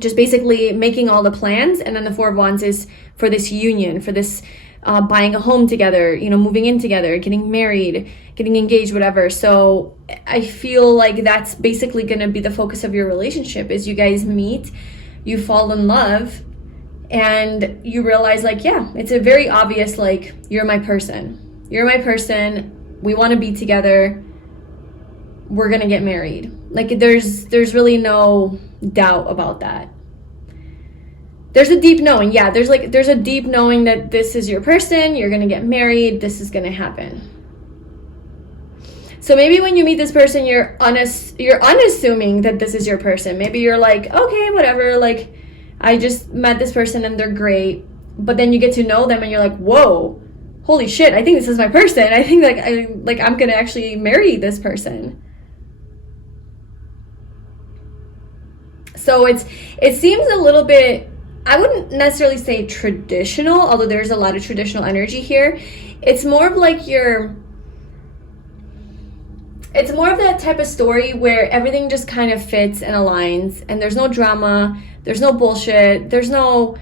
just basically making all the plans. And then the Four of Wands is for this union, for this buying a home together, you know, moving in together, getting married, getting engaged, whatever. So I feel like that's basically going to be the focus of your relationship, is you guys meet, you fall in love, and you realize, like, yeah, it's a very obvious, like, you're my person. You're my person. We want to be together. We're going to get married. Like, there's really no doubt about that. There's a deep knowing. Yeah, there's a deep knowing that this is your person. You're going to get married. This is going to happen. So maybe when you meet this person, you're unassuming that this is your person. Maybe you're like, okay, whatever, like, I just met this person and they're great. But then you get to know them and you're like, whoa, holy shit, I think this is my person. I think I'm gonna actually marry this person. So it seems a little bit, I wouldn't necessarily say traditional, although there's a lot of traditional energy here. It's more of like it's more of that type of story where everything just kind of fits and aligns, and there's no drama, there's no bullshit, there's no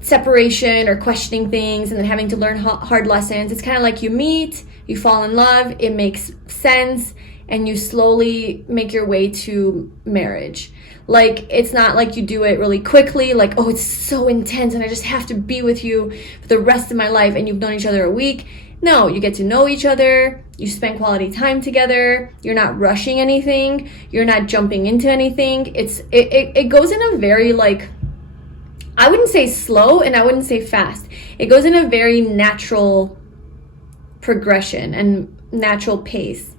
separation or questioning things and then having to learn hard lessons. It's kind of like you meet, you fall in love, it makes sense, and you slowly make your way to marriage. Like, it's not like you do it really quickly, like, oh, it's so intense and I just have to be with you for the rest of my life, and you've known each other a week. No, you get to know each other, you spend quality time together, you're not rushing anything, you're not jumping into anything. It goes in a very, like, I wouldn't say slow and I wouldn't say fast. It goes in a very natural progression and natural pace.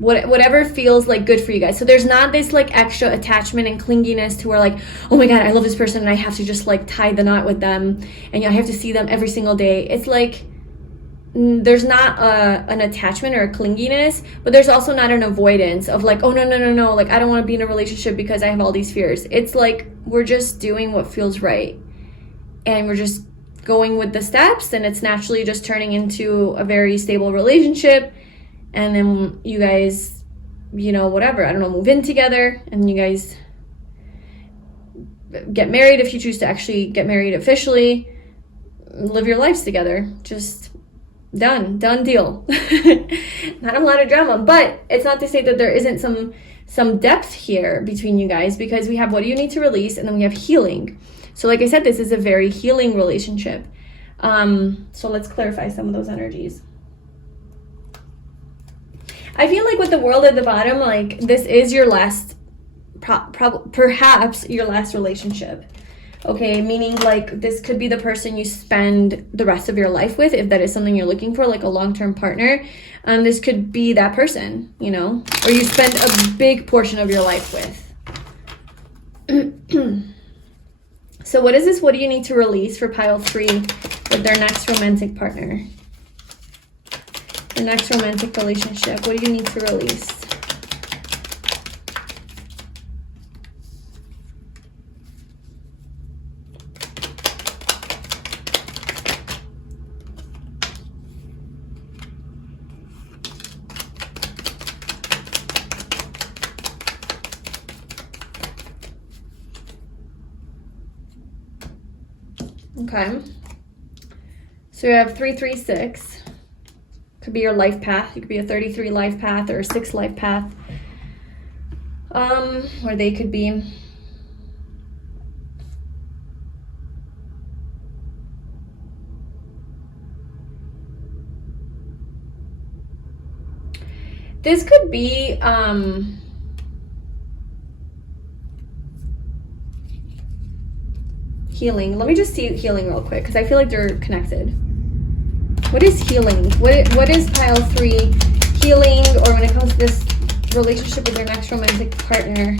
Whatever feels like good for you guys. So there's not this like extra attachment and clinginess to where like, oh my God, I love this person and I have to just like tie the knot with them and I have to see them every single day. It's like, there's not an attachment or a clinginess, but there's also not an avoidance of like, oh no, like I don't want to be in a relationship because I have all these fears. It's like, we're just doing what feels right and we're just going with the steps, and it's naturally just turning into a very stable relationship. And then you guys, you know, whatever, I don't know, move in together and you guys get married if you choose to actually get married officially, live your lives together. Just done deal. Not a lot of drama, but it's not to say that there isn't some depth here between you guys, because we have what do you need to release, and then we have healing. So like I said, this is a very healing relationship. So let's clarify some of those energies. I feel like with the world at the bottom, like this is your last, perhaps your last relationship. Okay, meaning like this could be the person you spend the rest of your life with, if that is something you're looking for, like a long-term partner. This could be that person, you know, or you spend a big portion of your life with. So what is this? What do you need to release for pile 3 with their next romantic partner? The next romantic relationship. What do you need to release? Okay. So you have 336. Could be your life path. It could be a 33 life path or a 6 life path. Or they could be this could be healing. Let me just see healing real quick, because I feel like they're connected. What is healing? What is pile 3 healing, or when it comes to this relationship with your next romantic partner?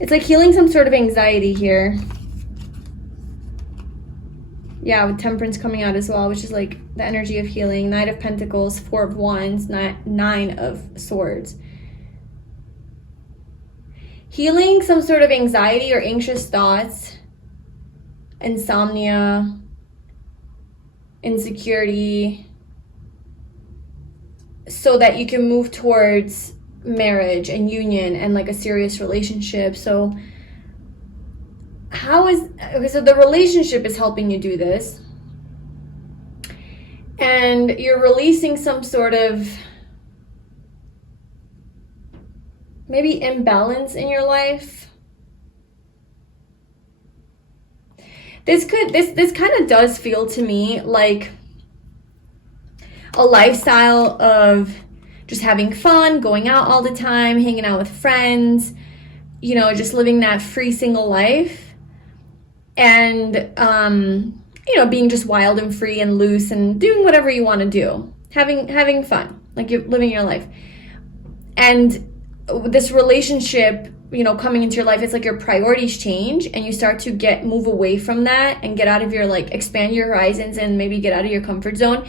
It's like healing some sort of anxiety here. Yeah, with Temperance coming out as well, which is like the energy of healing. Knight of Pentacles, 4 of Wands, 9 of Swords. Healing some sort of anxiety or anxious thoughts, insomnia, insecurity, so that you can move towards marriage and union and like a serious relationship. So so the relationship is helping you do this, and you're releasing some sort of maybe imbalance in your life. This kind of does feel to me like a lifestyle of just having fun, going out all the time, hanging out with friends, you know, just living that free single life. And, you know, being just wild and free and loose and doing whatever you want to do. Having fun, like you're living your life. And this relationship, you know, coming into your life, it's like your priorities change and you start to move away from that and get out of your, like, expand your horizons and maybe get out of your comfort zone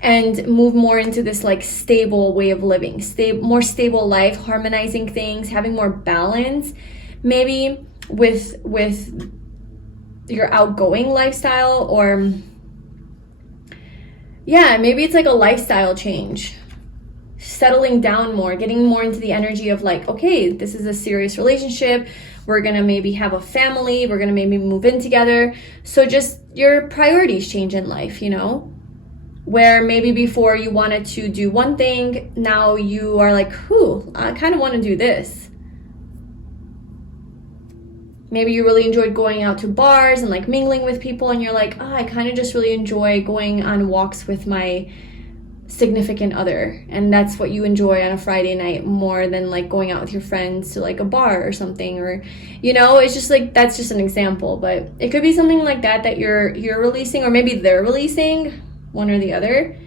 and move more into this, like, stable way of living, more stable life, harmonizing things, having more balance, maybe with your outgoing lifestyle, or yeah, maybe it's like a lifestyle change, settling down more, getting more into the energy of like, okay, this is a serious relationship, we're gonna maybe have a family, we're gonna maybe move in together. So just your priorities change in life, you know. where maybe before you wanted to do one thing, now you are like, I kind of want to do this. Maybe you really enjoyed going out to bars and like mingling with people, and you're like, I kind of just really enjoy going on walks with my significant other, and that's what you enjoy on a Friday night more than like going out with your friends to like a bar or something. Or it's just like, that's just an example, but it could be something like that you're releasing, or maybe they're releasing, one or the other.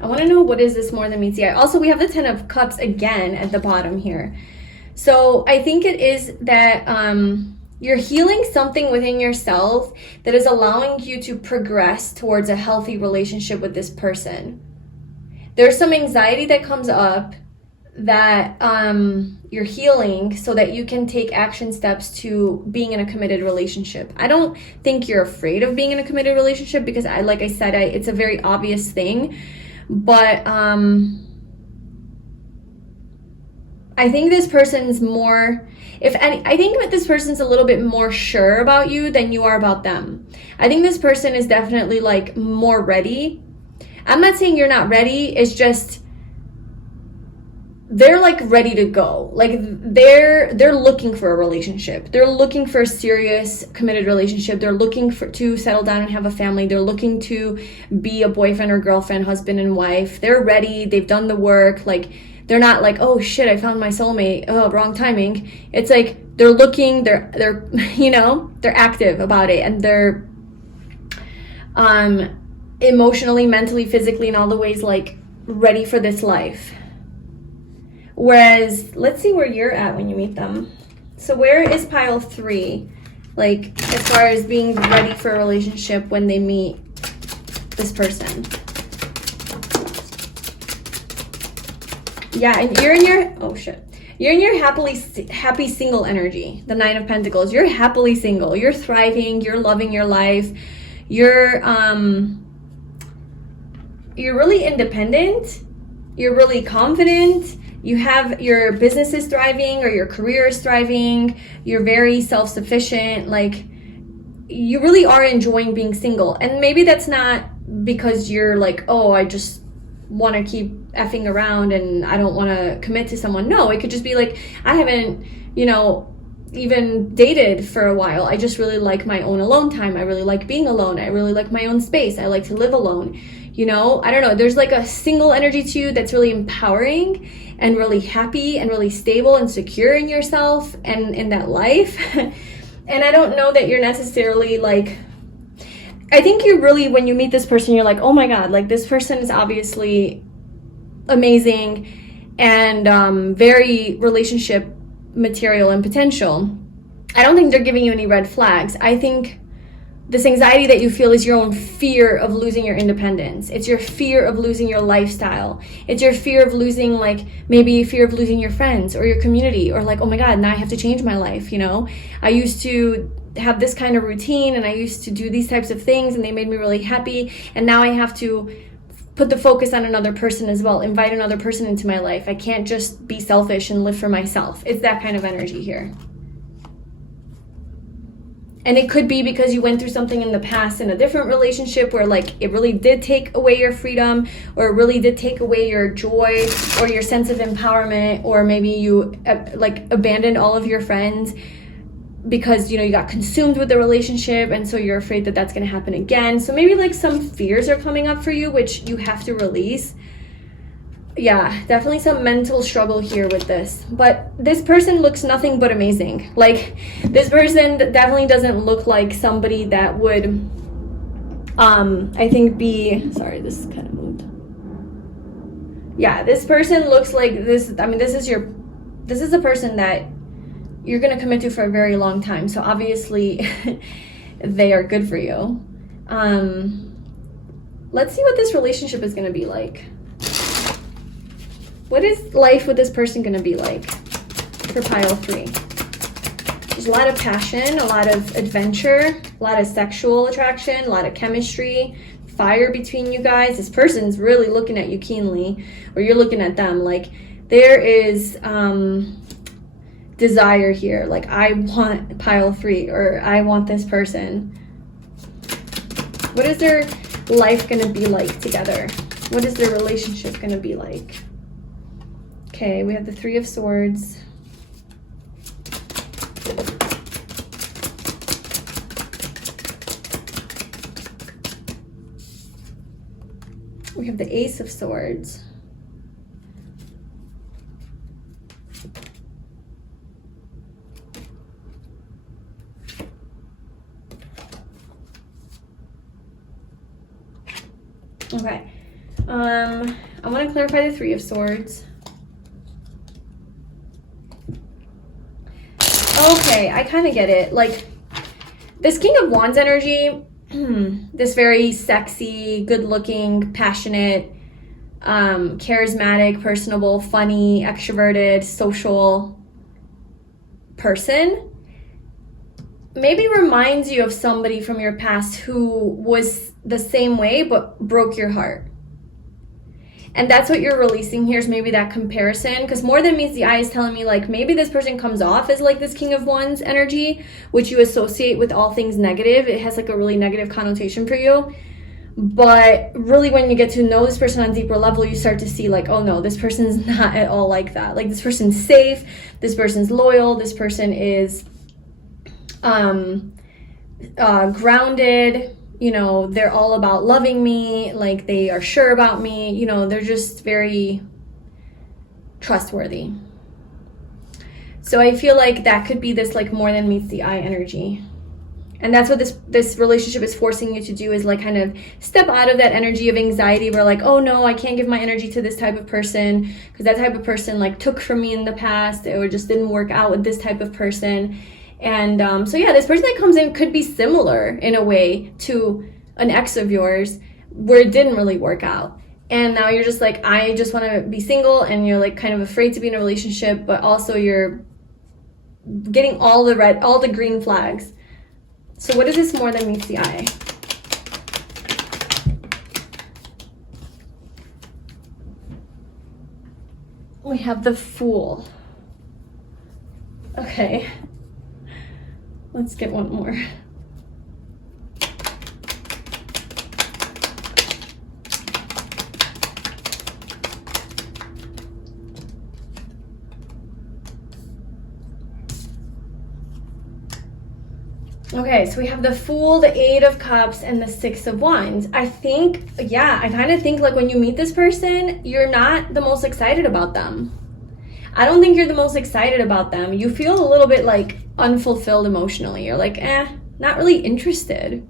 I want to know, what is this more than meets the eye? Also, we have the 10 of Cups again at the bottom here. So I think it is that you're healing something within yourself that is allowing you to progress towards a healthy relationship with this person. There's some anxiety that comes up that you're healing so that you can take action steps to being in a committed relationship. I don't think you're afraid of being in a committed relationship, because like I said, it's a very obvious thing. But I think this person's more, I think that this person's a little bit more sure about you than you are about them. I think this person is definitely like more ready. I'm not saying you're not ready. It's just they're like ready to go. Like they're looking for a relationship. They're looking for a serious committed relationship. They're looking to settle down and have a family. They're looking to be a boyfriend or girlfriend, husband and wife. They're ready. They've done the work. Like they're not like, oh shit, I found my soulmate. Oh, wrong timing. It's like they're looking, they're they're active about it, and they're emotionally, mentally, physically, in all the ways like ready for this life. Whereas, let's see where you're at when you meet them. So where is pile 3? Like, as far as being ready for a relationship when they meet this person. Yeah, and you're in your, you're in your happy single energy, the 9 of Pentacles. You're happily single. You're thriving. You're loving your life. You're really independent. You're really confident. You have your business is thriving, or your career is thriving. You're very self-sufficient. Like, you really are enjoying being single. And maybe that's not because you're like, oh, I just want to keep effing around and I don't want to commit to someone. No, it could just be like, I haven't, even dated for a while. I just really like my own alone time. I really like being alone. I really like my own space. I like to live alone. I don't know. There's like a single energy to you that's really empowering and really happy and really stable and secure in yourself and in that life. And I don't know that you're necessarily like, I think you really, when you meet this person, you're like, oh my God, like this person is obviously amazing and very relationship material and potential. I don't think they're giving you any red flags. I think this anxiety that you feel is your own fear of losing your independence. It's your fear of losing your lifestyle. It's your fear of losing, like, maybe fear of losing your friends or your community, or like, oh my God, now I have to change my life, I used to have this kind of routine and I used to do these types of things and they made me really happy, and now I have to put the focus on another person as well, invite another person into my life. I can't just be selfish and live for myself. It's that kind of energy here. And it could be because you went through something in the past in a different relationship where like it really did take away your freedom, or it really did take away your joy or your sense of empowerment, or maybe you like abandoned all of your friends because you got consumed with the relationship, and so you're afraid that that's going to happen again. So maybe like some fears are coming up for you, which you have to release. Yeah, definitely some mental struggle here with this. But this person looks nothing but amazing. Like, this person definitely doesn't look like somebody that would, I think be, sorry, this kind of moved. Yeah, this person looks like this, I mean, this is a person that you're going to commit to for a very long time. So obviously they are good for you. Let's see what this relationship is going to be like. What is life with this person going to be like for pile 3? There's a lot of passion, a lot of adventure, a lot of sexual attraction, a lot of chemistry, fire between you guys. This person's really looking at you keenly, or you're looking at them. Like, there is desire here. Like, I want pile 3, or I want this person. What is their life going to be like together? What is their relationship going to be like? Okay, we have the 3 of Swords. We have the Ace of Swords. Okay. I want to clarify the 3 of Swords. Okay, I kind of get it. Like, this King of Wands energy, this very sexy, good-looking, passionate, charismatic, personable, funny, extroverted, social person maybe reminds you of somebody from your past who was the same way but broke your heart. And that's what you're releasing here, is maybe that comparison. Because more than meets the eye is telling me, like, maybe this person comes off as like this King of Wands energy, which you associate with all things negative. It has like a really negative connotation for you. But really, when you get to know this person on a deeper level, you start to see like, oh no, this person's not at all like that. Like, this person's safe, this person's loyal, this person is grounded. You know, they're all about loving me, like they are sure about me, you know, they're just very trustworthy. So I feel like that could be this like more than meets the eye energy. And that's what this relationship is forcing you to do, is like kind of step out of that energy of anxiety where like, oh no, I can't give my energy to this type of person because that type of person like took from me in the past, or just didn't work out with this type of person. And so yeah, this person that comes in could be similar in a way to an ex of yours where it didn't really work out. And now you're just like, I just want to be single, and you're like kind of afraid to be in a relationship, but also you're getting all the green flags. So what is this more than meets the eye? We have the Fool. Okay. Let's get one more. Okay, so we have the Fool, the 8 of Cups, and the 6 of Wands. I think, yeah, I kind of think like when you meet this person, you're not the most excited about them. I don't think you're the most excited about them. You feel a little bit like unfulfilled emotionally. You're like, not really interested.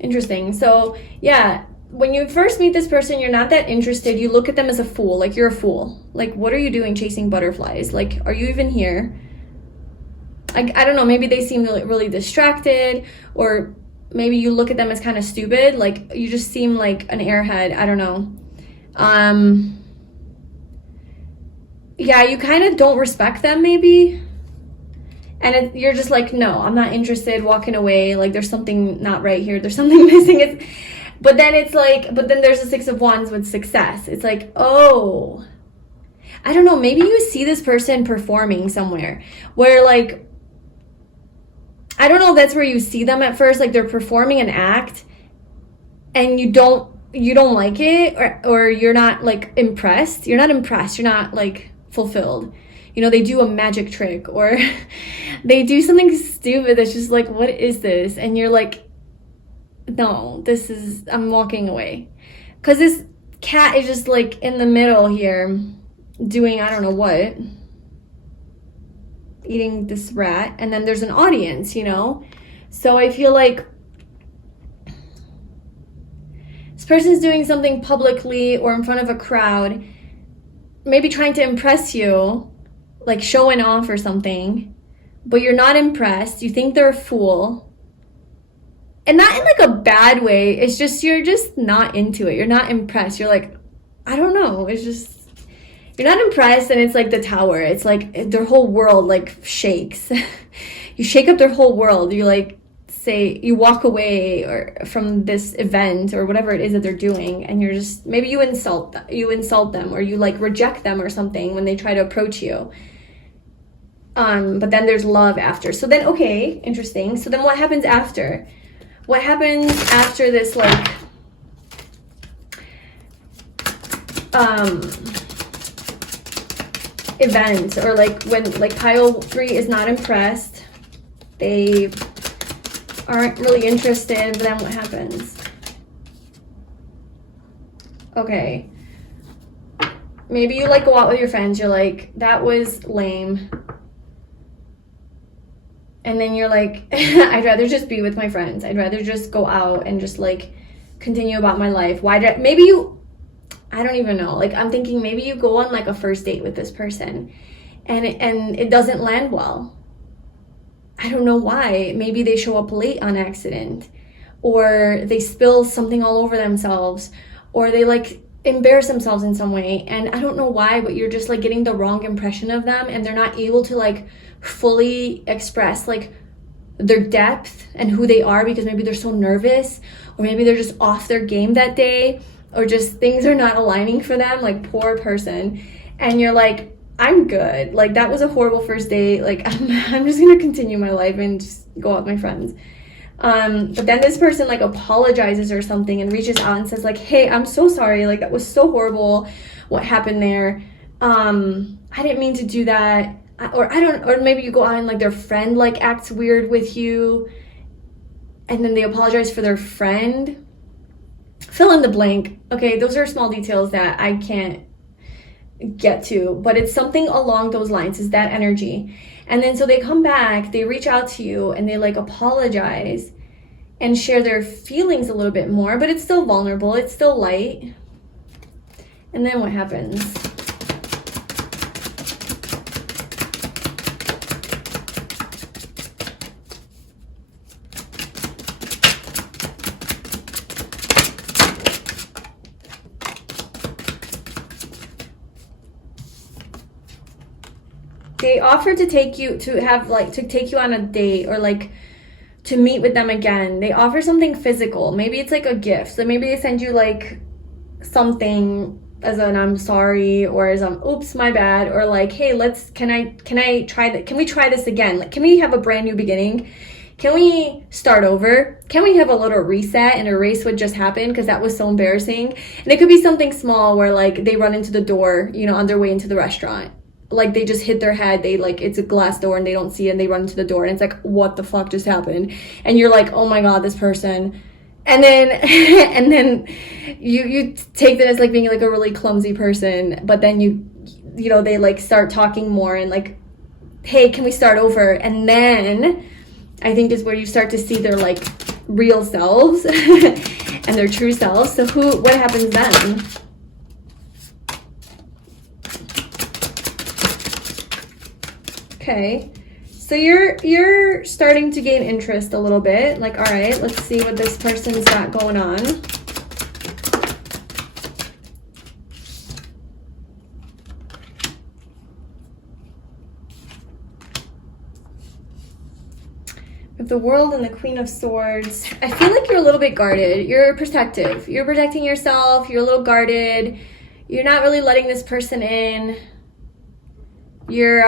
Interesting. So yeah, when you first meet this person, you're not that interested. You look at them as a fool, like you're a fool. Like, what are you doing chasing butterflies? Like, are you even here? I don't know, maybe they seem really, really distracted, or maybe you look at them as kind of stupid. Like, you just seem like an airhead. I don't know. Yeah, you kind of don't respect them maybe. And you're just like, no, I'm not interested, walking away. Like, there's something not right here. There's something missing. But then there's the 6 of Wands with success. It's like, oh, I don't know. Maybe you see this person performing somewhere where like, I don't know if that's where you see them at first. Like, they're performing an act and you don't like it, or you're not like impressed. You're not impressed. You're not like fulfilled. You know, they do a magic trick or they do something stupid that's just like, what is this? And you're like, no, I'm walking away. Because this cat is just like in the middle here doing, I don't know what, eating this rat. And then there's an audience, you know? So I feel like this person's doing something publicly or in front of a crowd, maybe trying to impress you, like showing off or something, but you're not impressed. You think they're a fool. And not in like a bad way. It's just, you're just not into it. You're not impressed. You're like, I don't know. It's just, you're not impressed. And it's like the Tower. It's like their whole world like shakes. You shake up their whole world. You like say, you walk away from this event or whatever it is that they're doing. And you're just, maybe you insult them, or you like reject them or something when they try to approach you. But then there's love after. So then, okay, interesting. So then what happens after? What happens after this, like, event, or like when like pile 3 is not impressed, they aren't really interested, but then what happens? Okay, maybe you like go out with your friends, you're like, that was lame, and then you're like, I'd rather just be with my friends, I'd rather just go out and just like continue about my life. Why did maybe you, I don't even know, like I'm thinking maybe you go on like a first date with this person and it doesn't land well. I don't know why. Maybe they show up late on accident, or they spill something all over themselves, or they like embarrass themselves in some way, and I don't know why, but you're just like getting the wrong impression of them, and they're not able to like fully express like their depth and who they are, because maybe they're so nervous, or maybe they're just off their game that day, or just things are not aligning for them, like poor person. And you're like, I'm good, like that was a horrible first date, like I'm just gonna continue my life and just go out with my friends. But then this person like apologizes or something and reaches out and says like, hey, I'm so sorry, like that was so horrible what happened there, I didn't mean to do that. Or maybe you go out and like their friend like acts weird with you, and then they apologize for their friend. Fill in the blank. Okay, those are small details that I can't get to, but it's something along those lines, is that energy. And then so they come back, they reach out to you, and they like apologize and share their feelings a little bit more, but it's still vulnerable, it's still light. And then what happens? They offer to take you to take you on a date, or like to meet with them again. They offer something physical. Maybe it's like a gift. So maybe they send you like something as an I'm sorry, or as oops, my bad, or like, hey, can I try that? Can we try this again? Like, can we have a brand new beginning? Can we start over? Can we have a little reset and erase what just happened, because that was so embarrassing? And it could be something small where like they run into the door, on their way into the restaurant. Like they just hit their head, they like, it's a glass door and they don't see it, and they run into the door, and it's like, what the fuck just happened? And you're like, oh my god, this person. And then and then you take that as like being like a really clumsy person, but then they like start talking more and like, hey, can we start over? And then I think is where you start to see their like real selves and their true selves. So what happens then? Okay, so you're starting to gain interest a little bit. Like, all right, let's see what this person's got going on. With the World and the Queen of Swords, I feel like you're a little bit guarded. You're protective. You're protecting yourself. You're a little guarded. You're not really letting this person in. You're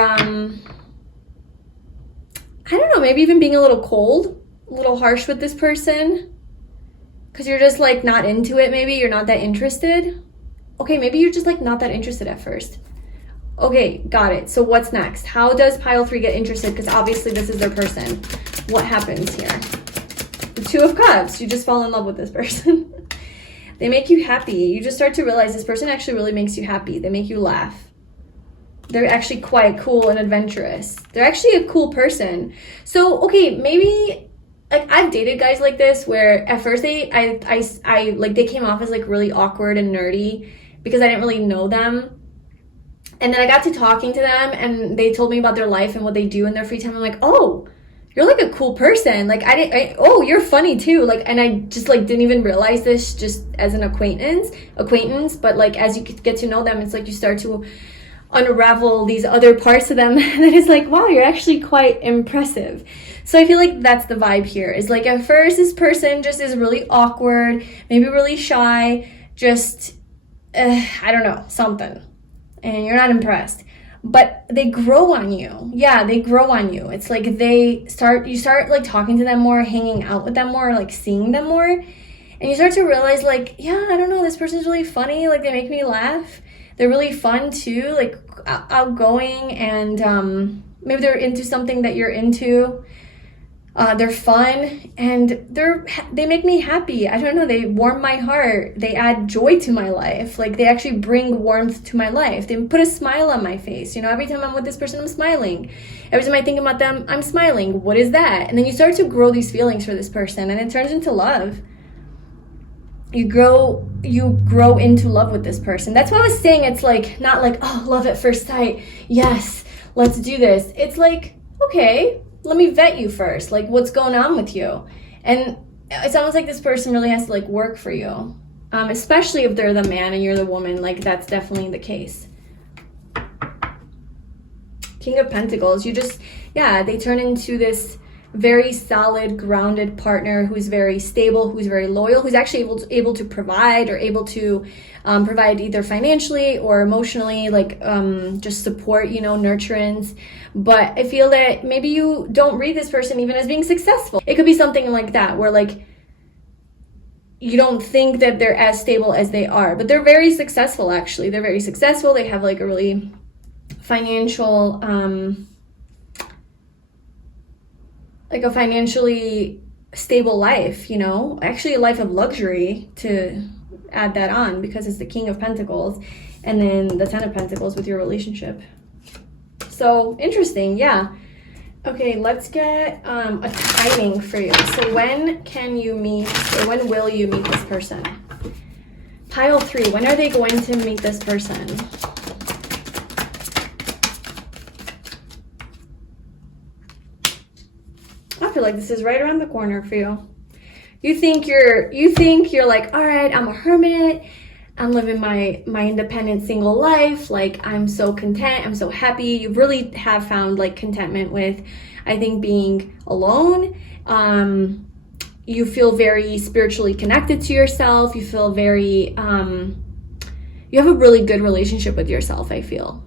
I don't know, maybe even being a little cold, a little harsh with this person, because you're just like not into it. Maybe you're not that interested. Okay, maybe you're just like not that interested at first. Okay, got it. So what's next? How does pile 3 get interested? Because obviously this is their person. What happens here? The 2 of Cups. You just fall in love with this person. They make you happy. You just start to realize this person actually really makes you happy. They make you laugh. They're actually quite cool and adventurous. They're actually a cool person. So, okay, maybe, like, I've dated guys like this where at first they came off as, like, really awkward and nerdy because I didn't really know them. And then I got to talking to them, and they told me about their life and what they do in their free time. I'm like, oh, you're, like, a cool person. Like, oh, you're funny, too. Like, and I just, like, didn't even realize this just as an acquaintance. But, like, as you get to know them, it's like you start to unravel these other parts of them that is like, wow, you're actually quite impressive. So I feel like that's the vibe here, is like at first this person just is really awkward, maybe really shy, just I don't know, something, and you're not impressed. but they grow on you. Yeah, they grow on you. It's like you start like talking to them more, hanging out with them more, like seeing them more. And you start to realize like, yeah, I don't know, this person's really funny. Like they make me laugh. They're really fun too, like outgoing, and maybe they're into something that you're into. They're fun, and they make me happy. I don't know, they warm my heart. They add joy to my life. Like they actually bring warmth to my life. They put a smile on my face. You know, every time I'm with this person, I'm smiling. Every time I think about them, I'm smiling. What is that? And then you start to grow these feelings for this person, and it turns into love. You grow into love with this person. That's why I was saying it's like not like, oh, love at first sight. Yes, let's do this. It's like, okay, let me vet you first. Like, what's going on with you? And it's almost like this person really has to like work for you, especially if they're the man and you're the woman. Like that's definitely the case. King of Pentacles. They turn into this very solid, grounded partner who's very stable, who's very loyal, who's actually able to provide, or able to provide either financially or emotionally, like just support, nurturance. But I feel that maybe you don't read this person even as being successful. It could be something like that, where like you don't think that they're as stable as they are, but they're very successful. Actually, they're very successful. They have like a really financial like a financially stable life, actually a life of luxury, to add that on, because it's the King of Pentacles and then the Ten of Pentacles with your relationship. So interesting. Yeah. Okay, let's get a timing for you. So when will you meet this person? Pile 3, when are they going to meet this person? I feel like this is right around the corner for you. You think you're like, all right, I'm a hermit. I'm living my independent single life. Like I'm so content. I'm so happy. You really have found like contentment with, I think, being alone. You feel very spiritually connected to yourself. You feel very, you have a really good relationship with yourself, I feel,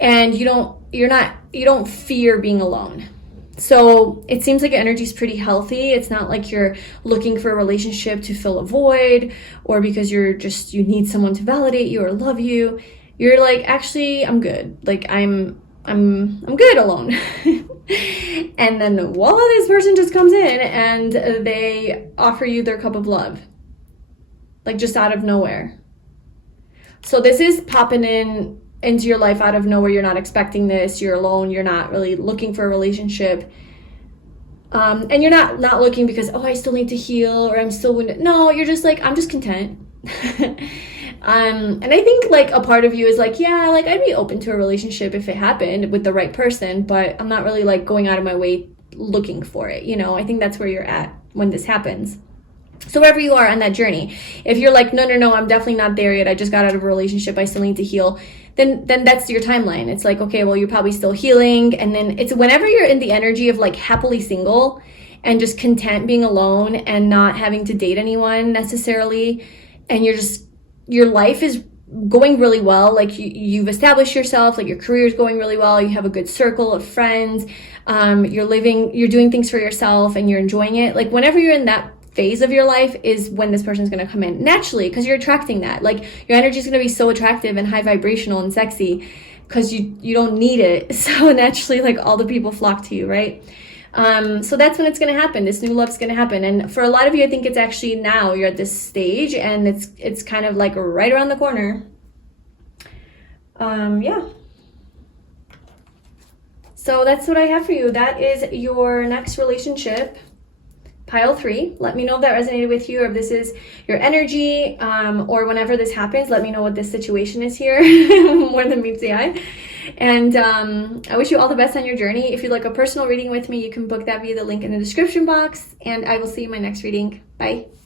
and you don't fear being alone. So it seems like your energy is pretty healthy. It's not like you're looking for a relationship to fill a void, or because you need someone to validate you or love you. You're like, actually, I'm good. Like I'm good alone. And then voila, this person just comes in and they offer you their cup of love, like just out of nowhere. So this is popping into your life out of nowhere. You're not expecting this. You're alone. You're not really looking for a relationship. And you're not looking because, oh, I still need to heal, or I'm still wounded. No, you're just like, I'm just content. And I think like a part of you is like, yeah, like I'd be open to a relationship if it happened with the right person, but I'm not really like going out of my way looking for it. I think that's where you're at when this happens. So wherever you are on that journey, if you're like, no, I'm definitely not there yet. I just got out of a relationship. I still need to heal. Then that's your timeline. It's like, okay, well, you're probably still healing. And then it's whenever you're in the energy of like happily single and just content being alone and not having to date anyone necessarily. And your life is going really well. Like you've established yourself, like your career is going really well. You have a good circle of friends. You're doing things for yourself and you're enjoying it. Like whenever you're in that phase of your life is when this person's going to come in naturally, because you're attracting that. Like your energy is going to be so attractive and high vibrational and sexy because you don't need it. So naturally, like all the people flock to you, right? So that's when it's going to happen. This new love's going to happen. And for a lot of you, I think it's actually now you're at this stage and it's kind of like right around the corner. Yeah. So that's what I have for you. That is your next relationship. Pile 3. Let me know if that resonated with you, or if this is your energy, or whenever this happens, let me know what this situation is here more than meets the eye. And I wish you all the best on your journey. If you'd like a personal reading with me, you can book that via the link in the description box, and I will see you in my next reading. Bye.